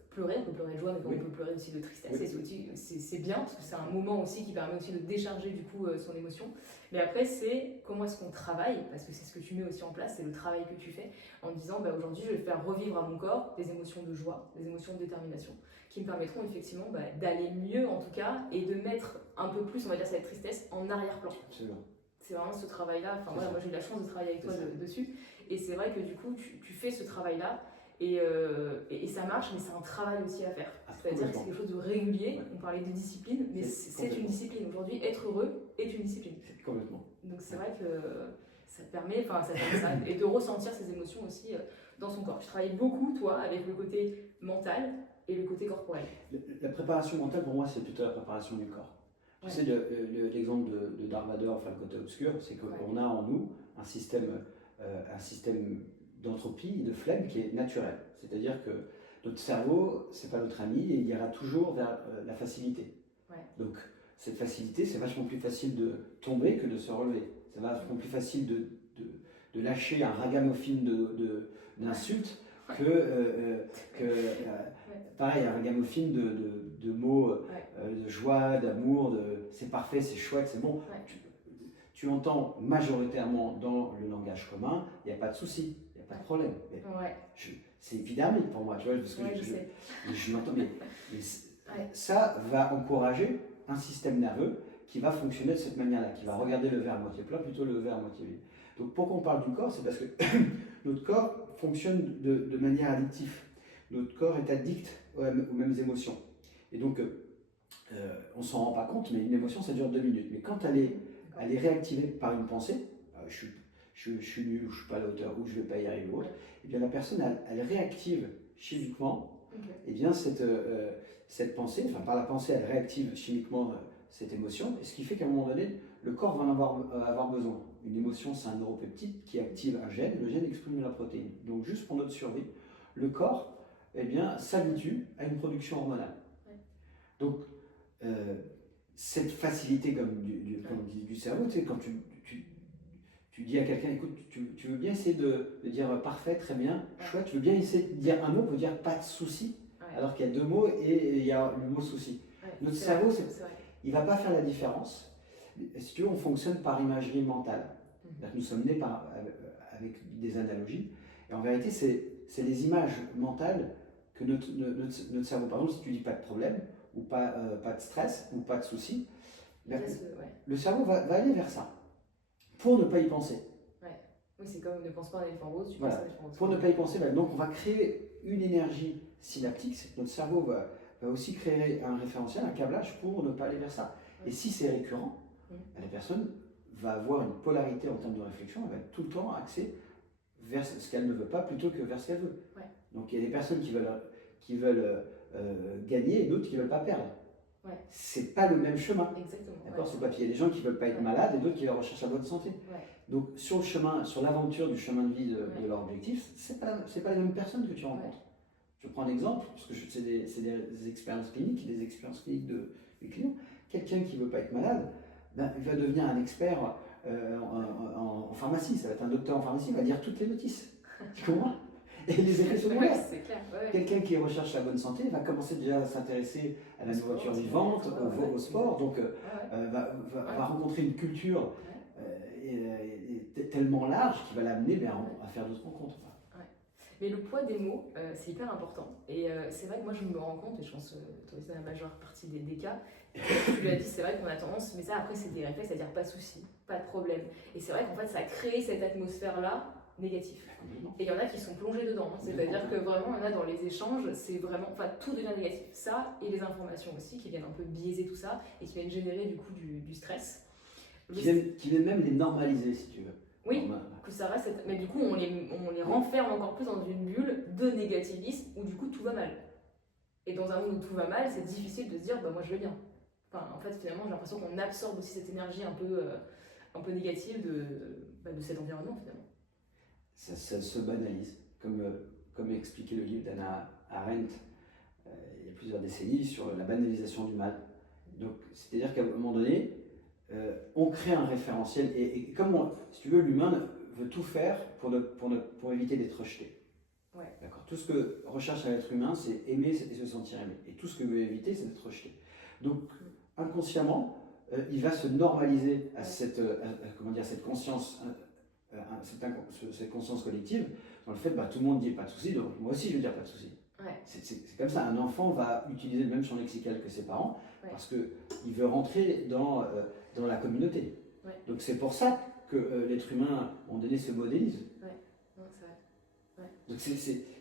Pleurer, on peut pleurer de joie, mais on peut pleurer aussi de tristesse, et c'est bien, parce que c'est un moment aussi qui permet aussi de décharger du coup son émotion. Mais après, c'est comment est-ce qu'on travaille, parce que c'est ce que tu mets aussi en place, c'est le travail que tu fais, en disant aujourd'hui je vais faire revivre à mon corps des émotions de joie, des émotions de détermination, qui me permettront effectivement d'aller mieux en tout cas, et de mettre un peu plus, on va dire, cette tristesse en arrière-plan. Absolument. C'est vraiment ce travail-là, moi j'ai eu la chance de travailler avec toi dessus, et c'est vrai que du coup tu fais ce travail-là, et ça marche, mais c'est un travail aussi à faire. C'est-à-dire que c'est quelque chose de régulier. On parlait de discipline, mais c'est une discipline. Aujourd'hui, être heureux est une discipline. Complètement. Donc c'est vrai que ça permet ça, et de ressentir ces émotions aussi dans son corps. Tu travailles beaucoup, toi, avec le côté mental et le côté corporel. La préparation mentale, pour moi, c'est plutôt la préparation du corps. Tu sais, l'exemple de Darth Vader, enfin le côté obscur, c'est qu'on a en nous un système d'entropie et de flemme qui est naturel. C'est-à-dire que notre cerveau, c'est pas notre ami, et il ira toujours vers la facilité. Donc cette facilité, c'est vachement plus facile de tomber que de se relever. C'est vachement plus facile de lâcher un ragamuffin d'insultes pareil, un ragamuffin de mots de joie, d'amour, c'est parfait, c'est chouette, c'est bon. Tu entends majoritairement dans le langage commun, il n'y a pas de souci. Pas de problème. C'est épidermique pour moi, tu vois, parce que je l'entends, mais ça va encourager un système nerveux qui va fonctionner de cette manière-là, qui va regarder le verre à moitié plein plutôt le verre à moitié vide. Donc pourquoi on parle du corps, c'est parce que notre corps fonctionne de manière addictive. Notre corps est addict aux mêmes émotions. Et donc, on ne s'en rend pas compte, mais une émotion, ça dure 2 minutes. Mais quand elle est réactivée par une pensée, je suis nul, ou je ne suis pas à la hauteur, ou je ne vais pas y arriver, ou autre, et bien la personne, elle réactive chimiquement et bien cette pensée, enfin par la pensée, elle réactive chimiquement cette émotion, et ce qui fait qu'à un moment donné, le corps va en avoir besoin. Une émotion, c'est un neuropeptide qui active un gène, le gène exprime de la protéine. Donc juste pour notre survie, le corps s'habitue à une production hormonale. Donc cette facilité comme du cerveau, tu sais, quand tu dis à quelqu'un, écoute, tu veux bien essayer de dire parfait, très bien, chouette, tu veux bien essayer de dire un mot pour dire pas de souci, alors qu'il y a 2 mots et il y a le mot souci. Notre cerveau, il ne va pas faire la différence. Si tu veux, on fonctionne par imagerie mentale. Nous sommes nés avec des analogies, et en vérité, c'est les images mentales que notre cerveau, par exemple, si tu dis pas de problème, ou pas de stress, ou pas de souci, le cerveau va aller vers ça. Pour ne pas y penser. Oui, c'est comme ne pense pas à un éléphant rose, tu penses à un éléphant rose. Pour ne pas y penser, donc on va créer une énergie synaptique, c'est que notre cerveau va aussi créer un référentiel, un câblage pour ne pas aller vers ça. Et si c'est récurrent, la personne va avoir une polarité en termes de réflexion, elle va être tout le temps axée vers ce qu'elle ne veut pas plutôt que vers ce qu'elle veut. Donc il y a des personnes qui veulent gagner et d'autres qui ne veulent pas perdre. C'est pas le même chemin. D'accord, c'est pas. Puis il y a des gens qui veulent pas être malades et d'autres qui recherchent la bonne santé. Donc sur le chemin, sur l'aventure du chemin de vie de leur objectif, c'est pas les mêmes personnes que tu rencontres. Je prends un exemple, parce que c'est des expériences cliniques des clients. Quelqu'un qui veut pas être malade, il va devenir un expert en pharmacie. Ça va être un docteur en pharmacie, il va lire toutes les notices. Tu comprends? Et les effets secondaires. Quelqu'un qui recherche la bonne santé va commencer déjà à s'intéresser à la nourriture vivante, au sport, donc va rencontrer une culture tellement large qui va l'amener à faire d'autres rencontres. Mais le poids des mots, c'est hyper important. Et c'est vrai que moi je me rends compte, et je pense que toi aussi dans la majeure partie des cas, tu l'as dit, c'est vrai qu'on a tendance, mais ça après c'est des réflexes à dire pas de souci, pas de problème. Et c'est vrai qu'en fait ça a créé cette atmosphère-là négatif. Et il y en a qui sont plongés dedans. C'est-à-dire que vraiment, il y en a dans les échanges, c'est vraiment, tout devient négatif. Ça et les informations aussi qui viennent un peu biaiser tout ça et qui viennent générer du coup du stress. Qui viennent même les normaliser si tu veux. Oui, que ça reste, mais du coup on les renferme encore plus dans une bulle de négativisme où du coup tout va mal. Et dans un monde où tout va mal, c'est difficile de se dire moi je vais bien. Enfin, en fait, finalement, j'ai l'impression qu'on absorbe aussi cette énergie un peu négative de cet environnement, finalement. Ça se banalise, comme expliquait le livre d'Anna Arendt il y a plusieurs décennies sur la banalisation du mal. Donc, c'est-à-dire qu'à un moment donné, on crée un référentiel et comme, si tu veux, l'humain veut tout faire pour éviter d'être rejeté. Ouais. D'accord. Tout ce que recherche l'être humain, c'est aimer et se sentir aimé. Et tout ce que veut éviter, c'est d'être rejeté. Donc, inconsciemment, il va se normaliser à cette conscience, cette conscience collective, dans le fait que tout le monde dit pas de souci, donc moi aussi je veux dire pas de souci. Ouais. C'est comme ça, un enfant va utiliser le même champ lexical que ses parents, parce qu'il veut rentrer dans la communauté. Ouais. Donc c'est pour ça que l'être humain, à un moment donné, se modélise. Ouais. Non, c'est vrai. Ouais. Donc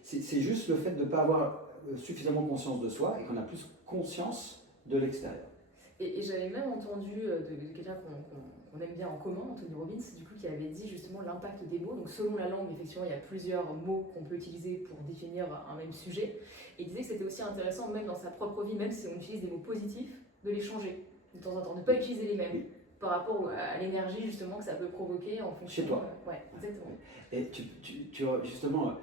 c'est juste le fait de ne pas avoir suffisamment conscience de soi et qu'on a plus conscience de l'extérieur. Et j'avais même entendu de quelqu'un qu'on aime bien en commun, Anthony Robbins, du coup, qui avait dit justement l'impact des mots. Donc selon la langue, effectivement, il y a plusieurs mots qu'on peut utiliser pour définir un même sujet. Et il disait que c'était aussi intéressant, même dans sa propre vie, même si on utilise des mots positifs, de les changer de temps en temps, de ne pas utiliser les mêmes. Oui. Par rapport à l'énergie justement que ça peut provoquer en fonction. Chez toi. Ouais, exactement. Et tu justement,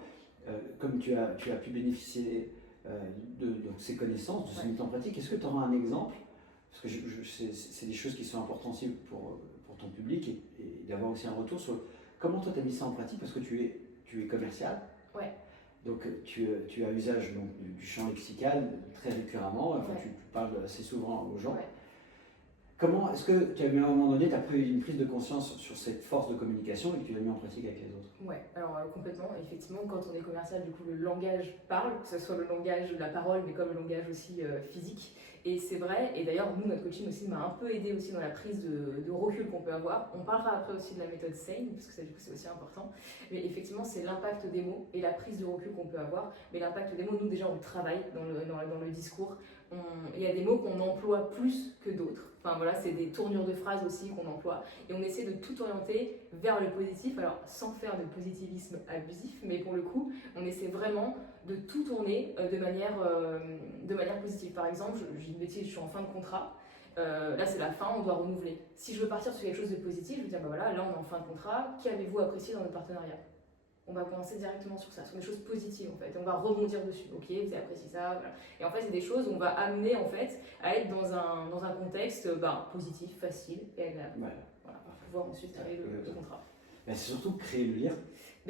comme tu as pu bénéficier de ces connaissances, de ces méthodes en pratique, est-ce que tu auras un exemple? Parce que c'est des choses qui sont importantes aussi pour ton public et d'avoir aussi un retour sur comment toi tu as mis ça en pratique, parce que tu es commercial. Ouais. Donc tu as usage donc, du champ lexical très récurremment, enfin, tu parles assez souvent aux gens. Ouais. Comment est-ce que tu as eu à un moment donné, tu as pris une prise de conscience sur cette force de communication et que tu l'as mis en pratique avec les autres? Ouais, alors complètement. Effectivement, quand on est commercial, du coup, le langage parle, que ce soit le langage de la parole, mais comme le langage aussi physique. Et c'est vrai, et d'ailleurs, nous, notre coaching aussi m'a un peu aidé aussi dans la prise de recul qu'on peut avoir. On parlera après aussi de la méthode SANE, parce que ça, du coup, c'est aussi important. Mais effectivement, c'est l'impact des mots et la prise de recul qu'on peut avoir. Mais l'impact des mots, nous, déjà, on travaille dans le discours. Il y a des mots qu'on emploie plus que d'autres. Enfin voilà, c'est des tournures de phrases aussi qu'on emploie. Et on essaie de tout orienter vers le positif, alors sans faire de positivisme abusif, mais pour le coup, on essaie vraiment de tout tourner de manière positive. Par exemple, je dis une bêtise, je suis en fin de contrat. Là, c'est la fin, on doit renouveler. Si je veux partir sur quelque chose de positif, je veux dire, voilà, là, on est en fin de contrat, qu'avez-vous apprécié dans notre partenariat? On va commencer directement sur ça, sur des choses positives en fait. On va rebondir dessus. Ok, vous avez apprécié ça, voilà. Et en fait, c'est des choses où on va amener en fait à être dans un contexte positif, facile et agréable. Ouais. Voilà, pour pouvoir ensuite créer le contrat. C'est surtout créer le lien.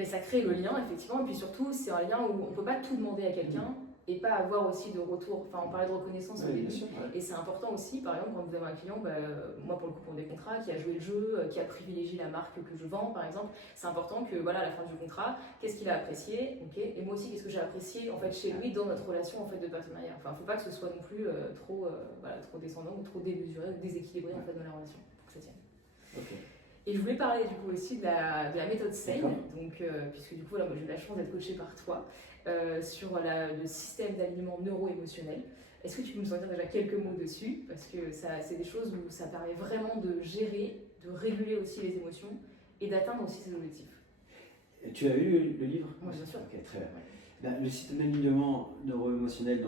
Ça crée le lien effectivement, et puis surtout, c'est un lien où on ne peut pas tout demander à quelqu'un. Et pas avoir aussi de retour, enfin on parlait de reconnaissance au début, et c'est important aussi, par exemple quand vous avez un client, moi pour le coup pour des contrats, qui a joué le jeu, qui a privilégié la marque que je vends par exemple, c'est important que voilà à la fin du contrat, qu'est-ce qu'il a apprécié, ok, et moi aussi qu'est-ce que j'ai apprécié en fait chez lui dans notre relation en fait de partenariat. Enfin faut pas que ce soit non plus trop descendant ou trop démesuré ou déséquilibré en fait dans la relation pour que ça tienne. Okay. Et je voulais parler du coup aussi de la méthode SANE, donc, puisque du coup là, moi, j'ai eu la chance d'être coachée par toi sur le système d'alignement neuro-émotionnel. Est-ce que tu peux nous en dire déjà quelques mots dessus? Parce que c'est des choses où ça permet vraiment de gérer, de réguler aussi les émotions et d'atteindre aussi ses objectifs. Et tu as eu le livre? Oui, bien sûr. Ok, très bien. Le système d'alignement neuro-émotionnel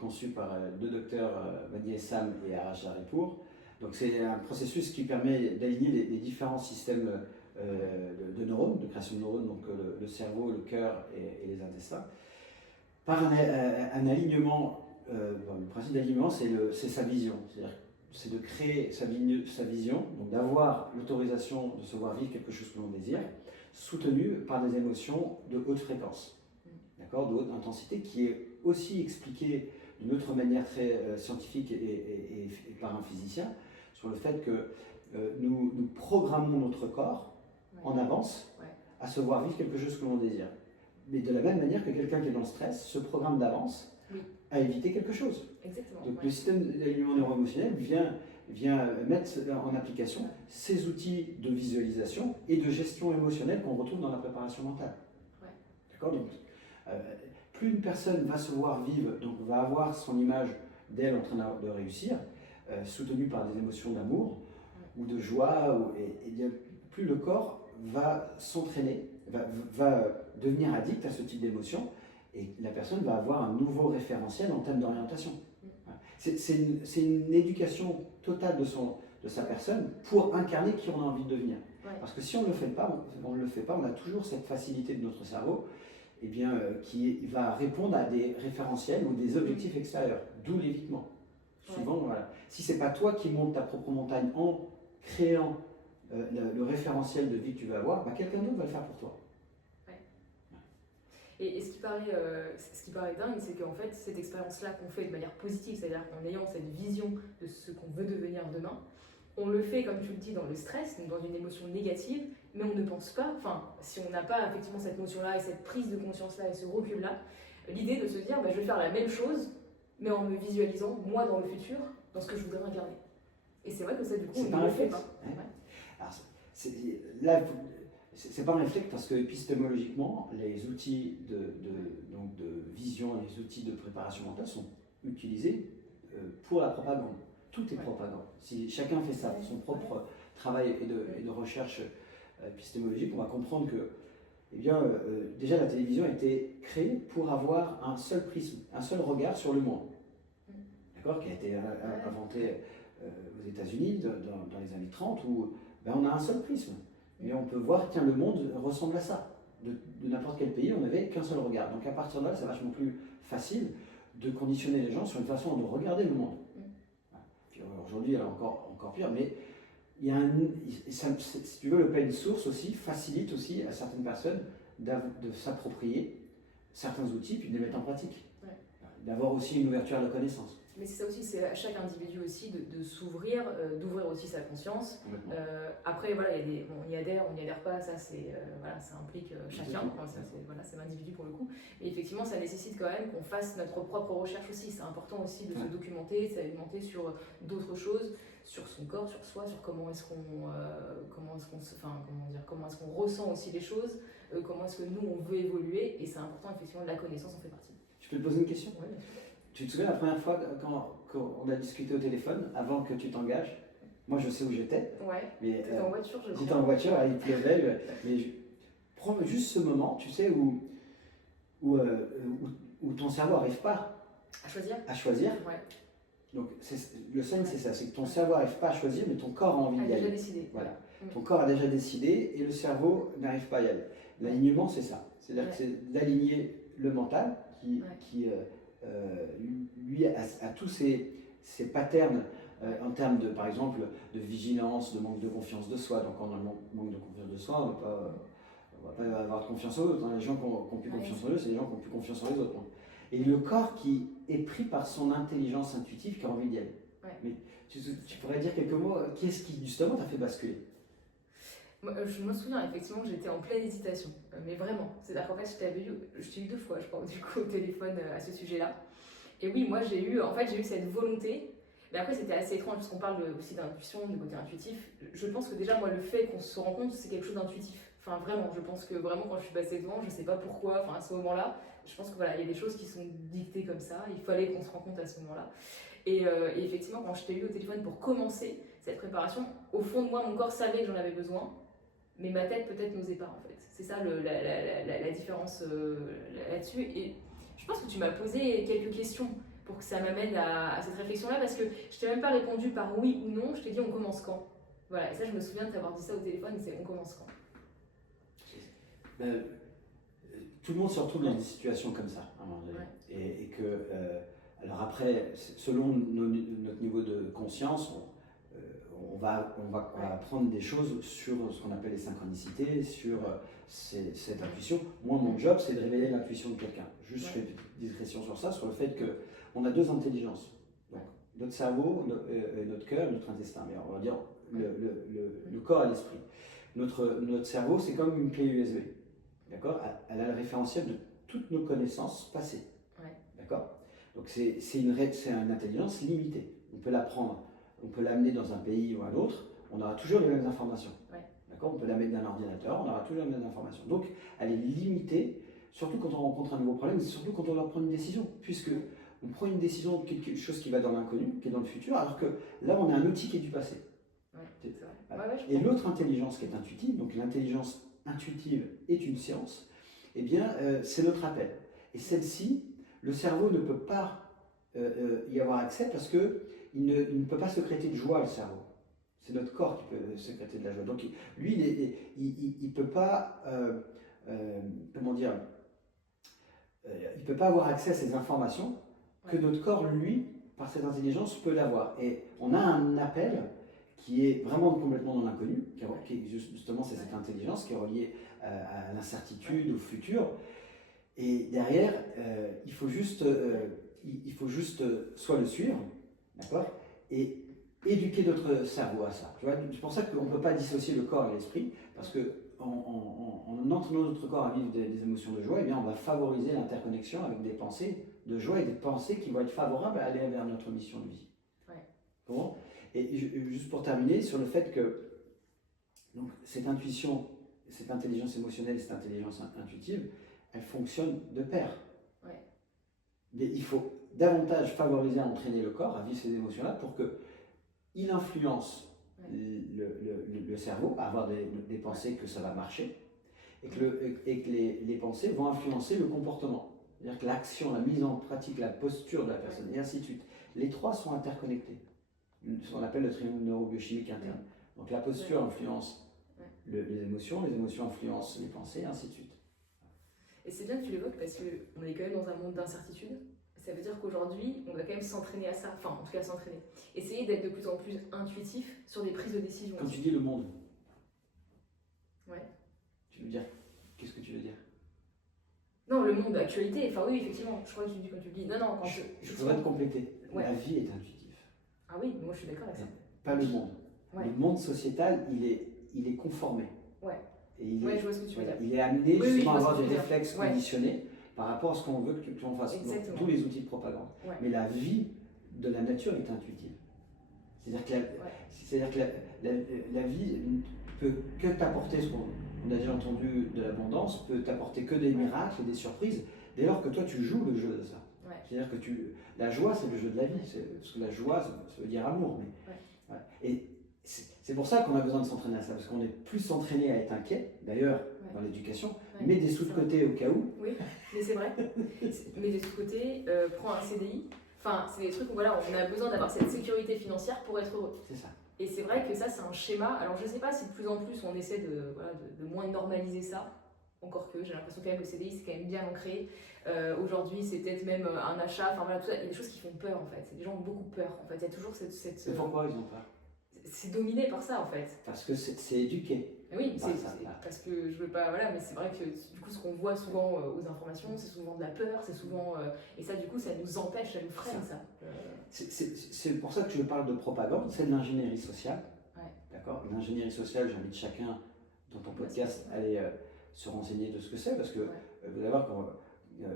conçu par deux docteurs, Madi Sam et Arash Haripour. Donc c'est un processus qui permet d'aligner les différents systèmes de neurones, de création de neurones, donc le cerveau, le cœur et les intestins, par un alignement. Le principe d'alignement, c'est sa vision, c'est de créer sa vision, donc d'avoir l'autorisation de se voir vivre quelque chose que l'on désire, soutenu par des émotions de haute fréquence, d'accord, de haute intensité, qui est aussi expliqué d'une autre manière très scientifique et par un physicien, sur le fait que nous programmons notre corps en avance à se voir vivre quelque chose que l'on désire. Mais de la même manière que quelqu'un qui est dans le stress se programme d'avance à éviter quelque chose. Exactement. Donc le système d'alignement neuro-émotionnel vient mettre en application ces outils de visualisation et de gestion émotionnelle qu'on retrouve dans la préparation mentale. D'accord. Donc, plus une personne va se voir vivre, donc va avoir son image d'elle en train de réussir, soutenue par des émotions d'amour ou de joie, et bien, plus le corps va s'entraîner, va devenir addict à ce type d'émotion, et la personne va avoir un nouveau référentiel en termes d'orientation. C'est une éducation totale de sa personne pour incarner qui on a envie de devenir. Ouais. Parce que si on ne le fait pas, on a toujours cette facilité de notre cerveau qui va répondre à des référentiels ou des objectifs extérieurs, d'où l'évitement. Souvent, voilà. Si ce n'est pas toi qui montes ta propre montagne en créant le référentiel de vie que tu veux avoir, quelqu'un d'autre va le faire pour toi. Et ce qui paraît dingue, c'est qu'en fait, cette expérience-là qu'on fait de manière positive, c'est-à-dire qu'en ayant cette vision de ce qu'on veut devenir demain, on le fait, comme tu le dis, dans le stress, donc dans une émotion négative, mais on ne pense pas, si on n'a pas effectivement cette notion-là et cette prise de conscience-là et ce recul-là, l'idée de se dire, je vais faire la même chose, mais en me visualisant, moi, dans le futur, dans ce que je voudrais incarner. Et c'est vrai que ça, du coup, on ne le fait pas. Alors, là, c'est pas un réflexe parce que épistémologiquement, les outils donc de vision, les outils de préparation mentale sont utilisés pour la propagande. Tout est propagande. Si chacun fait son propre travail et de recherche épistémologique, on va comprendre que déjà la télévision a été créée pour avoir un seul prisme, un seul regard sur le monde. D'accord, qui a été inventé aux États-Unis dans les années 30 où on a un seul prisme. Mais on peut voir, tiens, le monde ressemble à ça. De n'importe quel pays, on n'avait qu'un seul regard. Donc à partir de là, c'est vachement plus facile de conditionner les gens sur une façon de regarder le monde. Aujourd'hui, elle est encore pire, mais il y a si tu veux, le open source aussi facilite aussi à certaines personnes de s'approprier certains outils puis de les mettre en pratique. D'avoir aussi une ouverture à la connaissance. Mais c'est ça aussi, c'est à chaque individu aussi de s'ouvrir, d'ouvrir aussi sa conscience. Après, voilà, on y adhère pas, ça ça implique chacun, c'est l'individu pour le coup. Mais effectivement, ça nécessite quand même qu'on fasse notre propre recherche aussi. C'est important aussi de se documenter, de s'alimenter sur d'autres choses, sur son corps, sur soi, sur comment est-ce qu'on ressent aussi les choses, comment est-ce que nous on veut évoluer. Et c'est important, effectivement, la connaissance en fait partie. Je peux te poser une question ? Oui, bien sûr. Tu te souviens la première fois quand on a discuté au téléphone, avant que tu t'engages? Moi, je sais où j'étais. Ouais, t'étais en voiture, je crois. J'étais en voiture, il pleuvait, mais prends juste ce moment, tu sais, où ton cerveau n'arrive pas à choisir. Ouais. Donc, le signe, c'est ça, c'est que ton cerveau n'arrive pas à choisir, mais ton corps a envie d'y aller. A déjà décidé. Voilà. Ton corps a déjà décidé et le cerveau n'arrive pas à y aller. L'alignement, c'est ça. C'est-à-dire que c'est d'aligner le mental qui lui a tous ces patterns en termes de, par exemple, de vigilance, de manque de confiance de soi. Donc quand on a manque de confiance de soi, on ne va pas avoir confiance en autres. Les gens qui ont plus confiance en eux, c'est les gens qui ont plus confiance en les autres. Et le corps qui est pris par son intelligence intuitive qui a envie d'y aller. Mais tu pourrais dire quelques mots, qu'est-ce qui justement t'a fait basculer? Je me souviens effectivement que j'étais en pleine hésitation, mais vraiment. C'est-à-dire qu'en fait, je t'ai eu 2 fois, je crois, du coup, au téléphone à ce sujet-là. Et oui, moi, j'ai eu cette volonté, mais après, c'était assez étrange, parce qu'on parle aussi d'intuition, du côté intuitif. Je pense que déjà, moi, le fait qu'on se rend compte, c'est quelque chose d'intuitif. Enfin, vraiment, je pense que vraiment, quand je suis passée devant, je sais pas pourquoi, à ce moment-là, je pense que voilà, il y a des choses qui sont dictées comme ça, il fallait qu'on se rende compte à ce moment-là. Et effectivement, quand je t'ai eu au téléphone pour commencer cette préparation, au fond de moi, mon corps savait que j'en avais besoin, mais ma tête peut-être n'osait pas en fait. C'est ça la différence là-dessus. Et je pense que tu m'as posé quelques questions pour que ça m'amène à cette réflexion-là, parce que je t'ai même pas répondu par oui ou non, je t'ai dit on commence quand. Voilà, et ça je me souviens de t'avoir dit ça au téléphone, c'est on commence quand. Tout le monde se retrouve dans des situations comme ça, à un moment donné. Et que, alors après, selon notre niveau de conscience, on va apprendre des choses sur ce qu'on appelle les synchronicités, sur cette intuition. Moi, mon job, c'est de révéler l'intuition de quelqu'un. Juste, je fais une petite digression sur ça, sur le fait qu'on a 2 intelligences. Donc, notre cerveau, notre cœur, notre intestin. Mais on va dire le corps et l'esprit. Notre cerveau, c'est comme une clé USB. D'accord ? Elle a le référentiel de toutes nos connaissances passées. D'accord ? Donc, c'est une intelligence limitée. On peut l'apprendre. On peut l'amener dans un pays ou un autre, on aura toujours les mêmes informations. D'accord ? On peut la mettre dans un ordinateur, on aura toujours les mêmes informations. Donc, elle est limitée, surtout quand on rencontre un nouveau problème, et surtout quand on doit prendre une décision, puisque on prend une décision de quelque chose qui va dans l'inconnu, qui est dans le futur, alors que là, on a un outil qui est du passé. Et l'autre intelligence qui est intuitive, donc l'intelligence intuitive est une science, eh bien, c'est notre appel. Et celle-ci, le cerveau ne peut pas y avoir accès parce que il ne peut pas sécréter de joie, le cerveau. C'est notre corps qui peut sécréter de la joie. Donc lui, il ne peut pas, comment dire, il peut pas avoir accès à ces informations que notre corps, lui, par cette intelligence, peut l'avoir. Et on a un appel qui est vraiment complètement dans l'inconnu, qui justement c'est cette intelligence qui est reliée à l'incertitude, au futur. Et derrière, il faut juste soit le suivre, d'accord, et éduquer notre cerveau à ça. Tu vois, c'est pour ça qu'on ne peut pas dissocier le corps et l'esprit, parce que en entraînant notre corps à vivre des émotions de joie, eh bien, on va favoriser l'interconnexion avec des pensées de joie et des pensées qui vont être favorables à aller vers notre mission de vie. Ouais. Bon. Et juste pour terminer, sur le fait que donc, cette intuition, cette intelligence émotionnelle et cette intelligence intuitive, elles fonctionnent de pair. Ouais. Mais il faut davantage favoriser à entraîner le corps à vivre ces émotions-là pour qu'il influence le cerveau à avoir des pensées que ça va marcher et que les pensées vont influencer le comportement. C'est-à-dire que l'action, la mise en pratique, la posture de la personne et ainsi de suite. Les trois sont interconnectés. Ce qu'on appelle le triangle neurobiochimique interne. Donc la posture influence les émotions influencent les pensées et ainsi de suite. Et c'est bien que tu l'évoques parce qu'on est quand même dans un monde d'incertitude. Ça veut dire qu'aujourd'hui, on va quand même s'entraîner à ça, enfin en tout cas s'entraîner. Essayer d'être de plus en plus intuitif sur des prises de décision. Quand tu dis le monde, ouais. Tu veux dire, qu'est-ce que tu veux dire? Non, le monde d'actualité, enfin oui, effectivement, je crois que quand tu dis, non, quand je voudrais te compléter. La vie est intuitive. Ah oui, moi je suis d'accord avec ça. Pas le monde. Le monde sociétal, il est conformé. Ouais. Et je vois ce que tu veux dire. Il est amené justement à avoir des réflexes conditionnés par rapport à ce qu'on veut que tu en fasses. Donc, tous les outils de propagande. Ouais. Mais la vie de la nature est intuitive. C'est-à-dire que la vie peut que t'apporter ce qu'on a déjà entendu de l'abondance, peut t'apporter que des miracles et des surprises, dès lors que toi tu joues le jeu de ça. Ouais. C'est-à-dire que la joie c'est le jeu de la vie, parce que la joie ça veut dire amour. Mais, et c'est pour ça qu'on a besoin de s'entraîner à ça, parce qu'on est plus entraîné à être inquiet, d'ailleurs dans l'éducation, mais des sous de côté au cas où. Oui, mais c'est vrai. Mais des sous de côté, prends un CDI. Enfin, c'est des trucs où voilà, on a besoin d'avoir cette sécurité financière pour être heureux. C'est ça. Et c'est vrai que ça, c'est un schéma. Alors, je ne sais pas si de plus en plus on essaie de moins normaliser ça. Encore que j'ai l'impression quand même que le CDI, c'est quand même bien ancré. Aujourd'hui, c'est peut-être même un achat. Enfin, voilà, tout ça. Il y a des choses qui font peur en fait. Les gens ont beaucoup peur en fait. Il y a toujours cette. Mais pourquoi ils ont peur? C'est dominé par ça en fait. Parce que c'est éduqué. Oui, parce que je veux pas, voilà, mais c'est vrai que du coup ce qu'on voit souvent aux informations, c'est souvent de la peur, c'est souvent, et ça du coup ça nous empêche, ça nous freine ça. C'est pour ça que je parle de propagande, c'est de l'ingénierie sociale, d'accord? L'ingénierie sociale, j'invite chacun dans ton podcast à aller se renseigner de ce que c'est, parce que vous allez voir que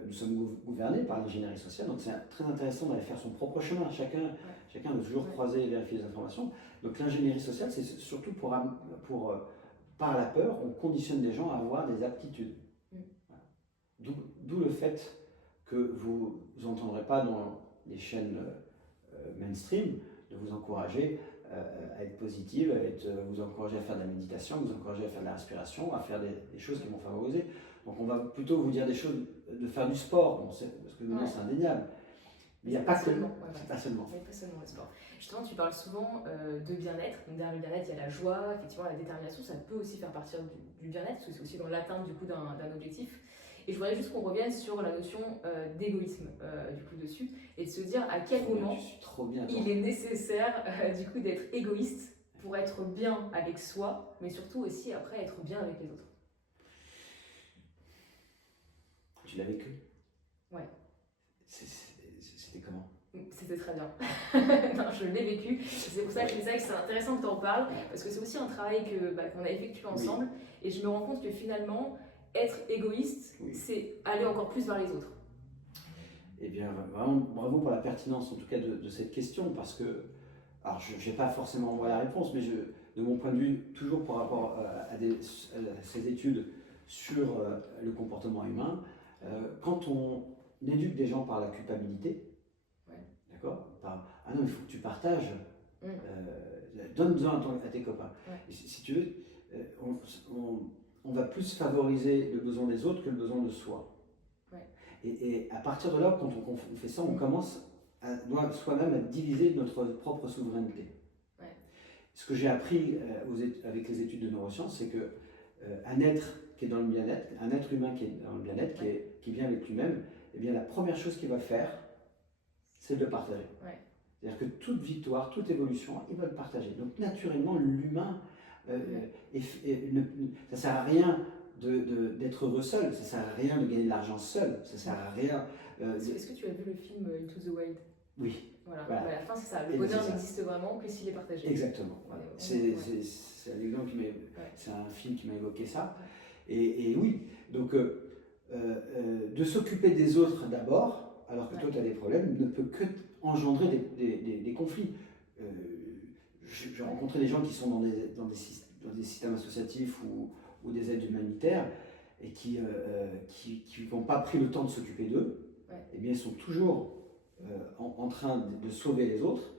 nous sommes gouvernés par l'ingénierie sociale, donc c'est très intéressant d'aller faire son propre chemin, chacun doit toujours croiser et vérifier les informations. Donc l'ingénierie sociale, c'est surtout par la peur, on conditionne les gens à avoir des aptitudes. D'où le fait que vous n'entendrez pas dans les chaînes mainstream de vous encourager à être positive, vous encourager à faire de la méditation, vous encourager à faire de la respiration, à faire des choses qui vont favoriser. Donc on va plutôt vous dire des choses, de faire du sport, parce que maintenant c'est indéniable. Mais il n'y a pas seulement. Pas seulement le sport. Justement, tu parles souvent de bien-être. Donc derrière le bien-être, il y a la joie, effectivement, la détermination. Ça peut aussi faire partie du bien-être, parce que c'est aussi dans l'atteinte du coup d'un objectif. Et je voudrais juste qu'on revienne sur la notion d'égoïsme du coup dessus, et de se dire à quel moment il est nécessaire du coup d'être égoïste pour être bien avec soi, mais surtout aussi après être bien avec les autres. Tu l'as vécu? Ouais. C'était comment? C'était très bien. Non, je l'ai vécu. C'est pour ça que je disais que c'est intéressant que tu en parles, parce que c'est aussi un travail qu'on a effectué ensemble, et je me rends compte que finalement, être égoïste, c'est aller encore plus vers les autres. Eh bien, vraiment, bravo pour la pertinence en tout cas de cette question, parce que, alors je n'ai pas forcément la réponse, mais de mon point de vue, toujours par rapport à ces études sur le comportement humain, quand on éduque des gens par la culpabilité, d'accord, ah non, il faut que tu partages, donne-en à tes copains. Si tu veux, on va plus favoriser le besoin des autres que le besoin de soi. Et à partir de là, quand on fait ça, on commence doit soi-même diviser notre propre souveraineté. Ouais. Ce que j'ai appris avec les études de neurosciences, c'est que un être qui est dans le bien-être, un être humain qui est dans le bien-être, qui est bien avec lui-même, eh bien la première chose qu'il va faire, c'est de le partager. Ouais. C'est-à-dire que toute victoire, toute évolution, il va le partager. Donc naturellement, l'humain, ça ne sert à rien d'être heureux seul, ça ne sert à rien de gagner de l'argent seul, ça ne sert à rien... Est-ce que tu as vu le film Into the Wild? Oui. Voilà. À la fin, c'est ça. Le bonheur n'existe vraiment que s'il est partagé. Exactement. C'est un film qui m'a évoqué ça. Et oui, donc de s'occuper des autres d'abord, alors que toi tu as des problèmes, ne peut que engendrer des conflits. J'ai rencontré des gens qui sont dans des systèmes associatifs ou des aides humanitaires et qui n'ont pas pris le temps de s'occuper d'eux. Eh bien, ils sont toujours en train de sauver les autres,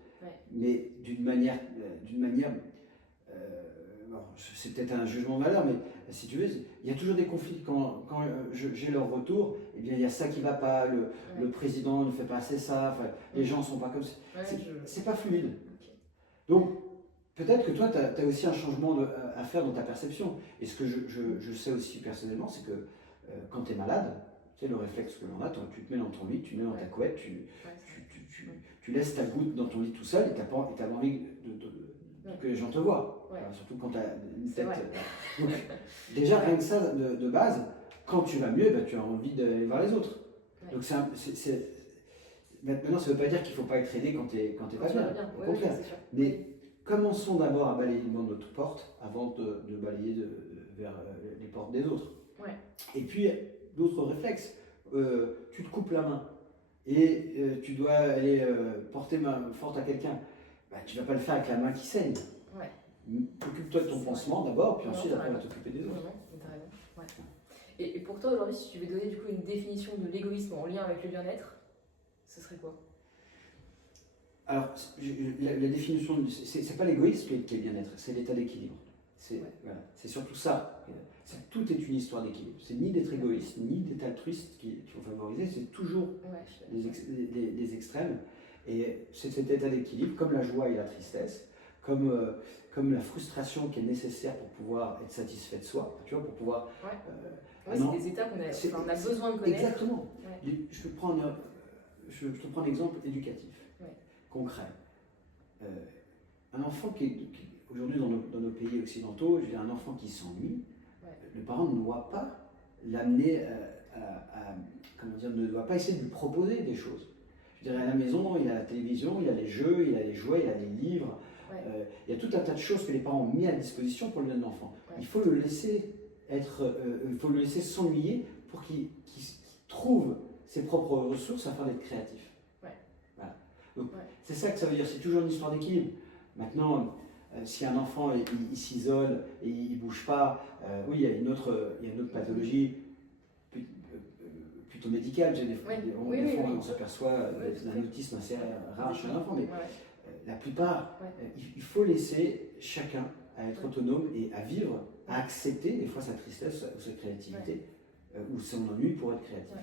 mais d'une manière c'est peut-être un jugement de valeur, mais si tu veux, il y a toujours des conflits. Quand j'ai leur retour, eh bien, il y a ça qui ne va pas, le président ne fait pas assez ça, les gens ne sont pas comme ça. C'est pas fluide. Okay. Donc, peut-être que toi, tu as aussi un changement à faire dans ta perception. Et ce que je sais aussi personnellement, c'est que quand tu es malade, tu sais, le réflexe que l'on a, tu te mets dans ton lit, tu te mets dans ta couette, tu laisses ta goutte dans ton lit tout seul et tu n'as pas envie que les gens te voient. Surtout quand tu as une tête. Donc, déjà, rien que ça, de base, quand tu vas mieux, tu as envie d'aller voir les autres. Donc, maintenant, ça ne veut pas dire qu'il ne faut pas être aidé quand tu n'es pas bien. Au contraire. Mais commençons d'abord à balayer devant notre porte avant de balayer vers les portes des autres. Et puis, d'autres réflexes. Tu te coupes la main et tu dois aller porter main forte à quelqu'un. Tu ne vas pas le faire avec la main qui saigne. Occupe-toi de ton pansement d'abord, puis ensuite après, on va t'occuper des autres. Et pour toi, aujourd'hui, si tu veux donner du coup une définition de l'égoïsme en lien avec le bien-être, ce serait quoi? Alors, la définition, c'est pas l'égoïsme qui est bien-être, c'est l'état d'équilibre. C'est surtout ça. Tout est une histoire d'équilibre. C'est ni d'être égoïste, ni d'être altruiste qu'il faut favoriser, c'est toujours des extrêmes. Et c'est cet état d'équilibre, comme la joie et la tristesse, comme la frustration qui est nécessaire pour pouvoir être satisfait de soi, tu vois, pour pouvoir... c'est des états qu'on a besoin de connaître. Exactement. Je te prends un exemple éducatif, concret. Un enfant aujourd'hui dans nos pays occidentaux, je veux dire, un enfant qui s'ennuie, le parent ne doit pas l'amener ne doit pas essayer de lui proposer des choses. Je dirais, à la maison, il y a la télévision, il y a les jeux, il y a les jouets, il y a les livres. Il y a tout un tas de choses que les parents ont mis à disposition pour le jeune enfant. Il faut le laisser s'ennuyer pour qu'il trouve ses propres ressources afin d'être créatif. Voilà. Donc, c'est ça que ça veut dire, c'est toujours une histoire d'équilibre. Maintenant, si un enfant il s'isole et il ne bouge pas, oui, il y a une autre pathologie plutôt médicale. On s'aperçoit d'un autisme assez rare chez un enfant, mais la plupart, il faut laisser chacun à être autonome et à vivre, à accepter des fois sa tristesse ou sa créativité, ou son ennui pour être créatif.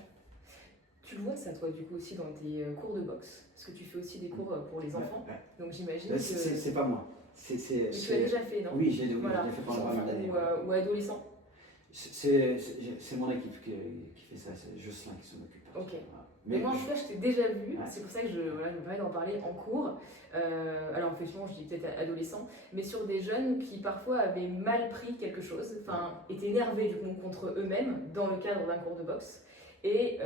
Tu le vois ça, toi, du coup, aussi dans tes cours de boxe, parce que tu fais aussi des cours pour les enfants, donc j'imagine que... C'est pas moi. Mais tu l'as déjà fait, non? Oui, j'ai fait pendant pas mal d'années. Ou adolescent? C'est mon équipe qui fait ça, c'est Jocelyn qui s'en occupe. Ok. Voilà. Mais moi, en tout cas, je t'ai déjà vu, c'est pour ça que je me permets d'en parler en cours. Alors, effectivement, je dis peut-être adolescent, mais sur des jeunes qui parfois avaient mal pris quelque chose, étaient énervés du coup contre eux-mêmes dans le cadre d'un cours de boxe. Et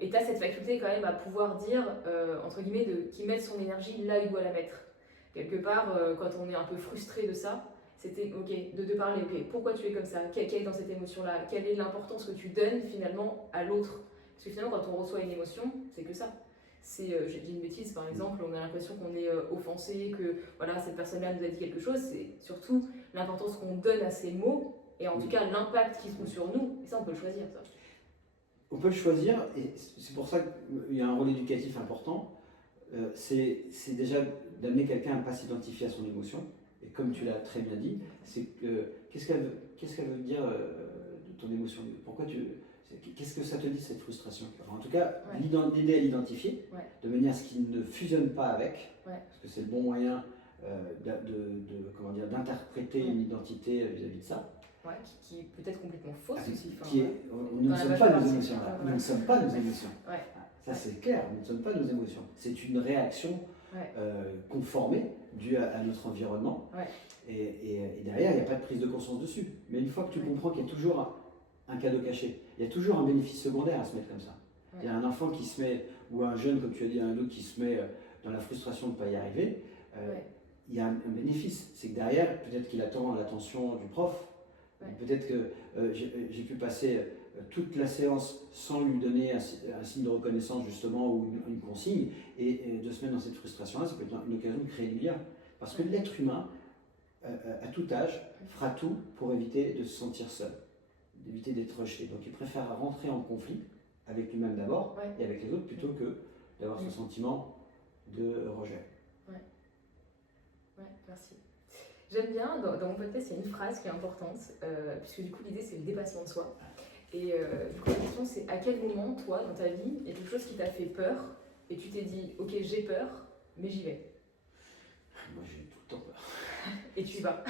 tu as cette faculté quand même à pouvoir dire, entre guillemets, qu'il mette son énergie là où il doit la mettre. Quelque part, quand on est un peu frustré de ça, c'était ok, de parler, ok, pourquoi tu es comme ça, quelle est dans cette émotion-là, quelle est l'importance que tu donnes finalement à l'autre. Parce que finalement, quand on reçoit une émotion, c'est que ça. J'ai dit une bêtise, par exemple, on a l'impression qu'on est offensé, que voilà, cette personne-là nous a dit quelque chose, c'est surtout l'importance qu'on donne à ces mots, et en tout cas l'impact qu'ils ont sur nous, et ça on peut le choisir, ça. On peut le choisir, et c'est pour ça qu'il y a un rôle éducatif important. C'est déjà d'amener quelqu'un à ne pas s'identifier à son émotion. Et comme tu l'as très bien dit, c'est qu'est-ce qu'elle veut dire de ton émotion? Pourquoi Qu'est-ce que ça te dit cette frustration? En tout cas, Ouais. l'aider à l'identifier, Ouais. de manière à ce qu'il ne fusionne pas avec, Ouais. parce que c'est le bon moyen comment dire, d'interpréter une identité vis-à-vis de ça. Ouais, qui est peut-être complètement fausse aussi. Nous ne sommes pas nos émotions là. Nous ne sommes pas nos émotions. Ouais. Ça c'est clair, nous ne sommes pas nos émotions. C'est une réaction conformée due à notre environnement. Ouais. Et derrière, il n'y a pas de prise de conscience dessus. Mais une fois que tu comprends qu'il y a toujours un cadeau caché, il y a toujours un bénéfice secondaire à se mettre comme ça. Il y a un enfant qui se met, ou un jeune, comme tu as dit, un autre qui se met dans la frustration de ne pas y arriver. Il y a un bénéfice. C'est que derrière, peut-être qu'il attend l'attention du prof. Peut-être que j'ai pu passer toute la séance sans lui donner un signe de reconnaissance justement ou une consigne et de se mettre dans cette frustration-là, ça peut être une occasion de créer du lien. Parce que l'être humain, à tout âge, fera tout pour éviter de se sentir seul, d'éviter d'être rejeté. Donc il préfère rentrer en conflit avec lui-même d'abord et avec les autres plutôt que d'avoir ce sentiment de rejet. Ouais, merci. J'aime bien, dans mon podcast, il y a une phrase qui est importante, puisque du coup l'idée c'est le dépassement de soi. Et du coup la question c'est à quel moment, toi, dans ta vie, il y a quelque chose qui t'a fait peur et tu t'es dit ok j'ai peur, mais j'y vais. Moi j'ai tout le temps peur. Et tu y vas.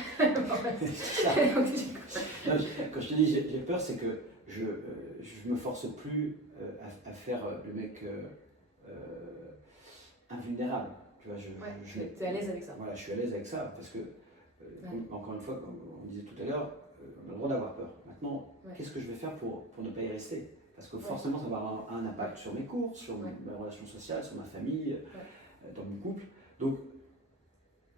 Quand je te dis j'ai peur, c'est que je me force plus à faire le mec invulnérable. Tu vois, tu es à l'aise avec ça. Voilà, je suis à l'aise avec ça parce que, encore une fois, comme on disait tout à l'heure, on a le droit d'avoir peur. Maintenant, qu'est-ce que je vais faire pour ne pas y rester? Parce que forcément, ça va avoir un impact sur mes cours, sur ma relation sociale, sur ma famille, dans mon couple. Donc,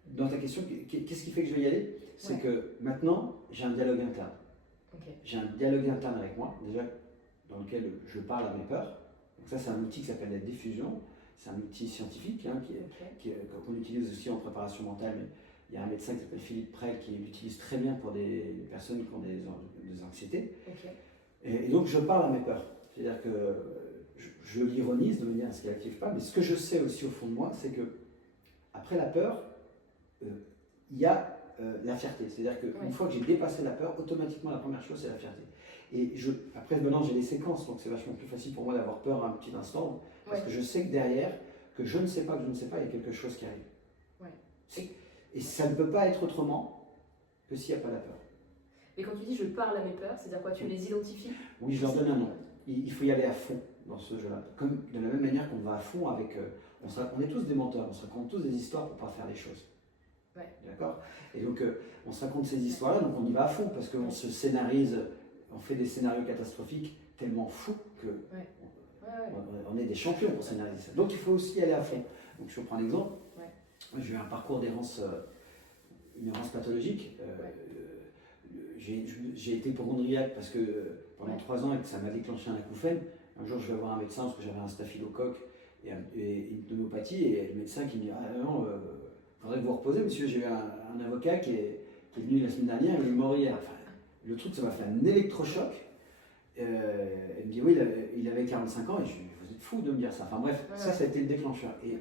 dans ta question, qu'est-ce qui fait que je vais y aller? C'est que maintenant, j'ai un dialogue interne. J'ai un dialogue interne avec moi, déjà, dans lequel je parle à mes peurs. Donc ça, c'est un outil qui s'appelle la diffusion. C'est un outil scientifique qu'on utilise aussi en préparation mentale. Mais il y a un médecin qui s'appelle Philippe Prel qui l'utilise très bien pour des personnes qui ont des anxiétés. Et donc je parle à mes peurs. C'est-à-dire que je l'ironise de manière à ce qu'elle n'active pas. Mais ce que je sais aussi au fond de moi, c'est que après la peur, il y a la fierté. C'est-à-dire qu'une fois que j'ai dépassé la peur, automatiquement la première chose c'est la fierté. Et après maintenant j'ai les séquences, donc c'est vachement plus facile pour moi d'avoir peur un petit instant. Parce que je sais que derrière, que je ne sais pas, il y a quelque chose qui arrive. Et ça ne peut pas être autrement que s'il n'y a pas la peur. Et quand tu dis je parle à mes peurs, c'est-à-dire quoi? Tu les identifies? Oui, je leur donne un nom. Il faut y aller à fond dans ce jeu-là. Comme de la même manière qu'on va à fond avec... on est tous des menteurs, on se raconte tous des histoires pour ne pas faire les choses. D'accord? Et donc on se raconte ces histoires-là, donc on y va à fond parce qu'on se scénarise, on fait des scénarios catastrophiques tellement fous que... On est des champions pour scénariser ça. Donc il faut aussi y aller à fond. Donc je prends un exemple. J'ai eu un parcours d'errance, une errance pathologique. J'ai été hypocondriaque parce que pendant 3 ans et que ça m'a déclenché un acouphène. Un jour je vais voir un médecin parce que j'avais un staphylocoque et une pneumopathie et le médecin qui me dit ah non, il faudrait que vous reposez monsieur, j'ai eu un avocat qui est venu la semaine dernière et il est mort hier. Enfin, le truc ça m'a fait un électrochoc. Elle me dit oui, il avait 45 ans et je dis vous êtes fou de me dire ça. Enfin bref, ça a été le déclencheur. Et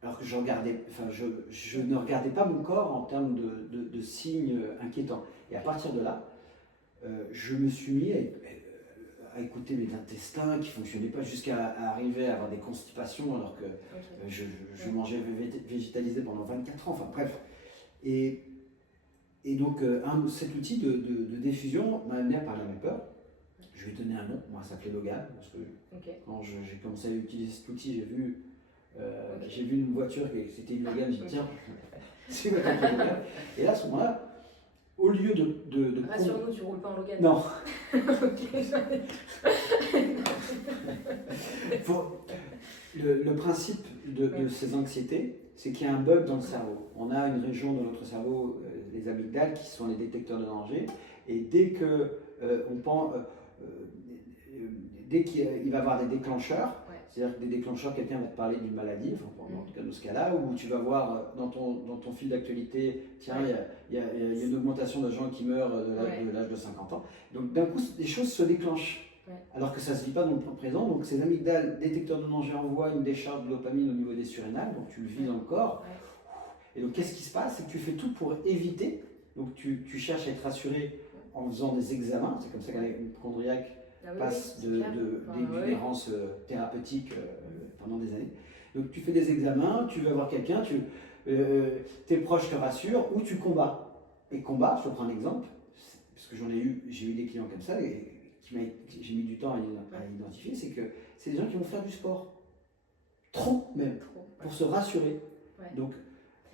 alors que je ne regardais pas mon corps en termes de signes inquiétants. Et à partir de là, je me suis mis à écouter mes intestins qui ne fonctionnaient pas jusqu'à arriver à avoir des constipations alors que je mangeais végétalisé pendant 24 ans. Enfin bref. Et donc cet outil de diffusion m'a amené à parler à mes peurs. Je lui ai donné un nom, moi ça s'appelait Logan, parce que quand j'ai commencé à utiliser cet outil, j'ai vu une voiture, c'était une Logan, j'ai dit tiens, c'est quoi ton Logan? Et là à ce moment-là, au lieu de rassure-nous, tu roules pas en Logan. Non. Le principe de ces anxiétés, c'est qu'il y a un bug dans le cerveau. On a une région dans notre cerveau, les amygdales, qui sont les détecteurs de danger, et dès que dès qu'il va y avoir des déclencheurs, c'est-à-dire que des déclencheurs, quelqu'un va te parler d'une maladie, en tout cas dans ce cas-là, ou tu vas voir dans ton fil d'actualité, tiens, il y a une augmentation de gens qui meurent de l'âge de 50 ans. Donc d'un coup, des choses se déclenchent, alors que ça ne se vit pas dans le présent. Donc ces amygdales, détecteurs de danger, envoient une décharge de dopamine au niveau des surrénales, donc tu le vis dans le corps. Et donc qu'est-ce qui se passe? C'est que tu fais tout pour éviter, donc tu cherches à être rassuré en faisant des examens, c'est comme ça qu'un hypocondriaque passe oui, d'une errance thérapeutique pendant des années. Donc tu fais des examens, tu veux avoir quelqu'un, tes proches te rassurent ou tu combats. Et combat, je te prends un exemple, parce que j'ai eu des clients comme ça et j'ai mis du temps à identifier, c'est que c'est des gens qui vont faire du sport. Trop même, pour se rassurer. Ouais. Donc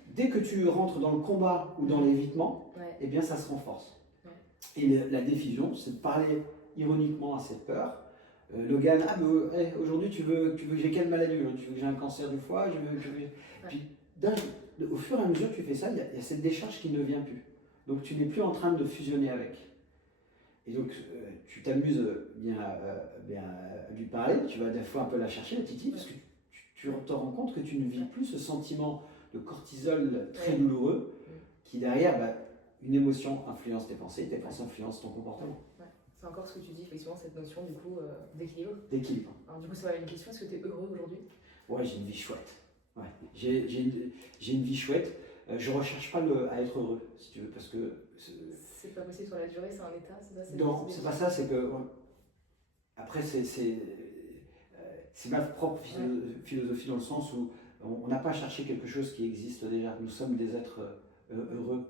dès que tu rentres dans le combat ou dans l'évitement, eh bien ça se renforce. Ouais. Et la diffusion, c'est de parler ironiquement à cette peur. Logan, aujourd'hui tu veux que j'ai quelle maladie? Tu veux que j'ai un cancer du foie? Puis au fur et à mesure que tu fais ça, il y a cette décharge qui ne vient plus. Donc tu n'es plus en train de fusionner avec. Et donc tu t'amuses bien à lui parler, tu vas des fois un peu la chercher, la titi, parce que tu te rends compte que tu ne vis plus ce sentiment de cortisol très douloureux, qui derrière, une émotion influence tes pensées influencent ton comportement. Ouais. C'est encore ce que tu dis, effectivement, cette notion du coup d'équilibre. D'équilibre. Alors du coup, ça va une question, est-ce que tu es heureux aujourd'hui? Ouais, j'ai une vie chouette. Ouais. J'ai une vie chouette. Je ne recherche pas à être heureux, si tu veux, parce que... C'est pas possible sur la durée, c'est un état, c'est ça? Non, c'est pas ça, c'est que... Après, c'est ma propre philosophie dans le sens où on n'a pas cherché quelque chose qui existe déjà. Nous sommes des êtres heureux.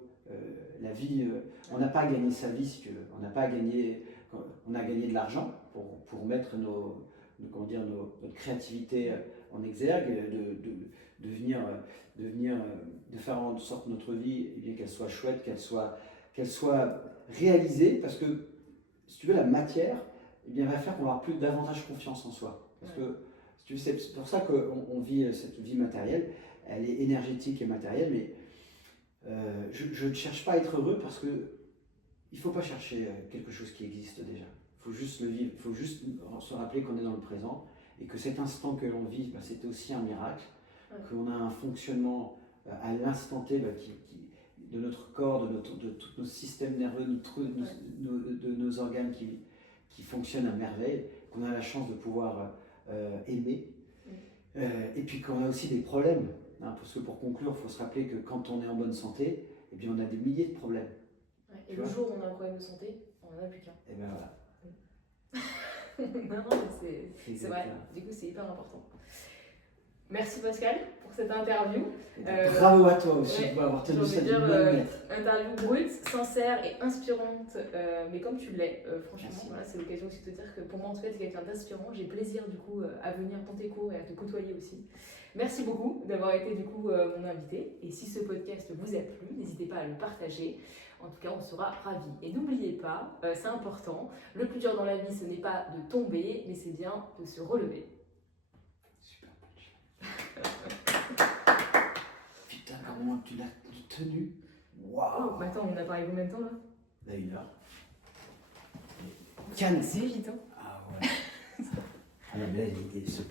La vie, on n'a pas gagné sa vie, si tu veux. On a gagné de l'argent pour mettre notre créativité en exergue, de faire en sorte notre vie, qu'elle soit chouette, qu'elle soit réalisée, parce que, si tu veux, la matière va faire qu'on va avoir davantage confiance en soi. Parce que, si tu veux, c'est pour ça qu'on vit cette vie matérielle, elle est énergétique et matérielle, mais je ne cherche pas à être heureux parce que il ne faut pas chercher quelque chose qui existe déjà. Il faut juste le vivre, il faut juste se rappeler qu'on est dans le présent et que cet instant que l'on vit, c'est aussi un miracle, qu'on a un fonctionnement à l'instant T de notre corps, de tous nos systèmes nerveux, de nos organes qui fonctionnent à merveille, qu'on a la chance de pouvoir aimer, et puis qu'on a aussi des problèmes. Parce que pour conclure, il faut se rappeler que quand on est en bonne santé, eh bien on a des milliers de problèmes. Ouais, et le jour où on a un problème de santé, on n'en a plus qu'un. Et bien voilà. Non, c'est vrai. Du coup, c'est hyper important. Merci Pascal pour cette interview. Bravo à toi aussi pour avoir tenu cette interview brute, sincère et inspirante, mais comme tu l'es, franchement, voilà, c'est l'occasion aussi de te dire que pour moi en tout cas tu es quelqu'un d'inspirant. J'ai plaisir du coup à venir dans tes cours et à te côtoyer aussi. Merci beaucoup d'avoir été du coup mon invité. Et si ce podcast vous a plu, n'hésitez pas à le partager. En tout cas, on sera ravis. Et n'oubliez pas, c'est important, le plus dur dans la vie, ce n'est pas de tomber, mais c'est bien de se relever. Super Putain, comment tu l'as tenu? Waouh! Oh, attends, on a parlé combien de temps là? Là, 1 heure. Calme, c'est évident. Ah ouais. Ah non, mais là, ce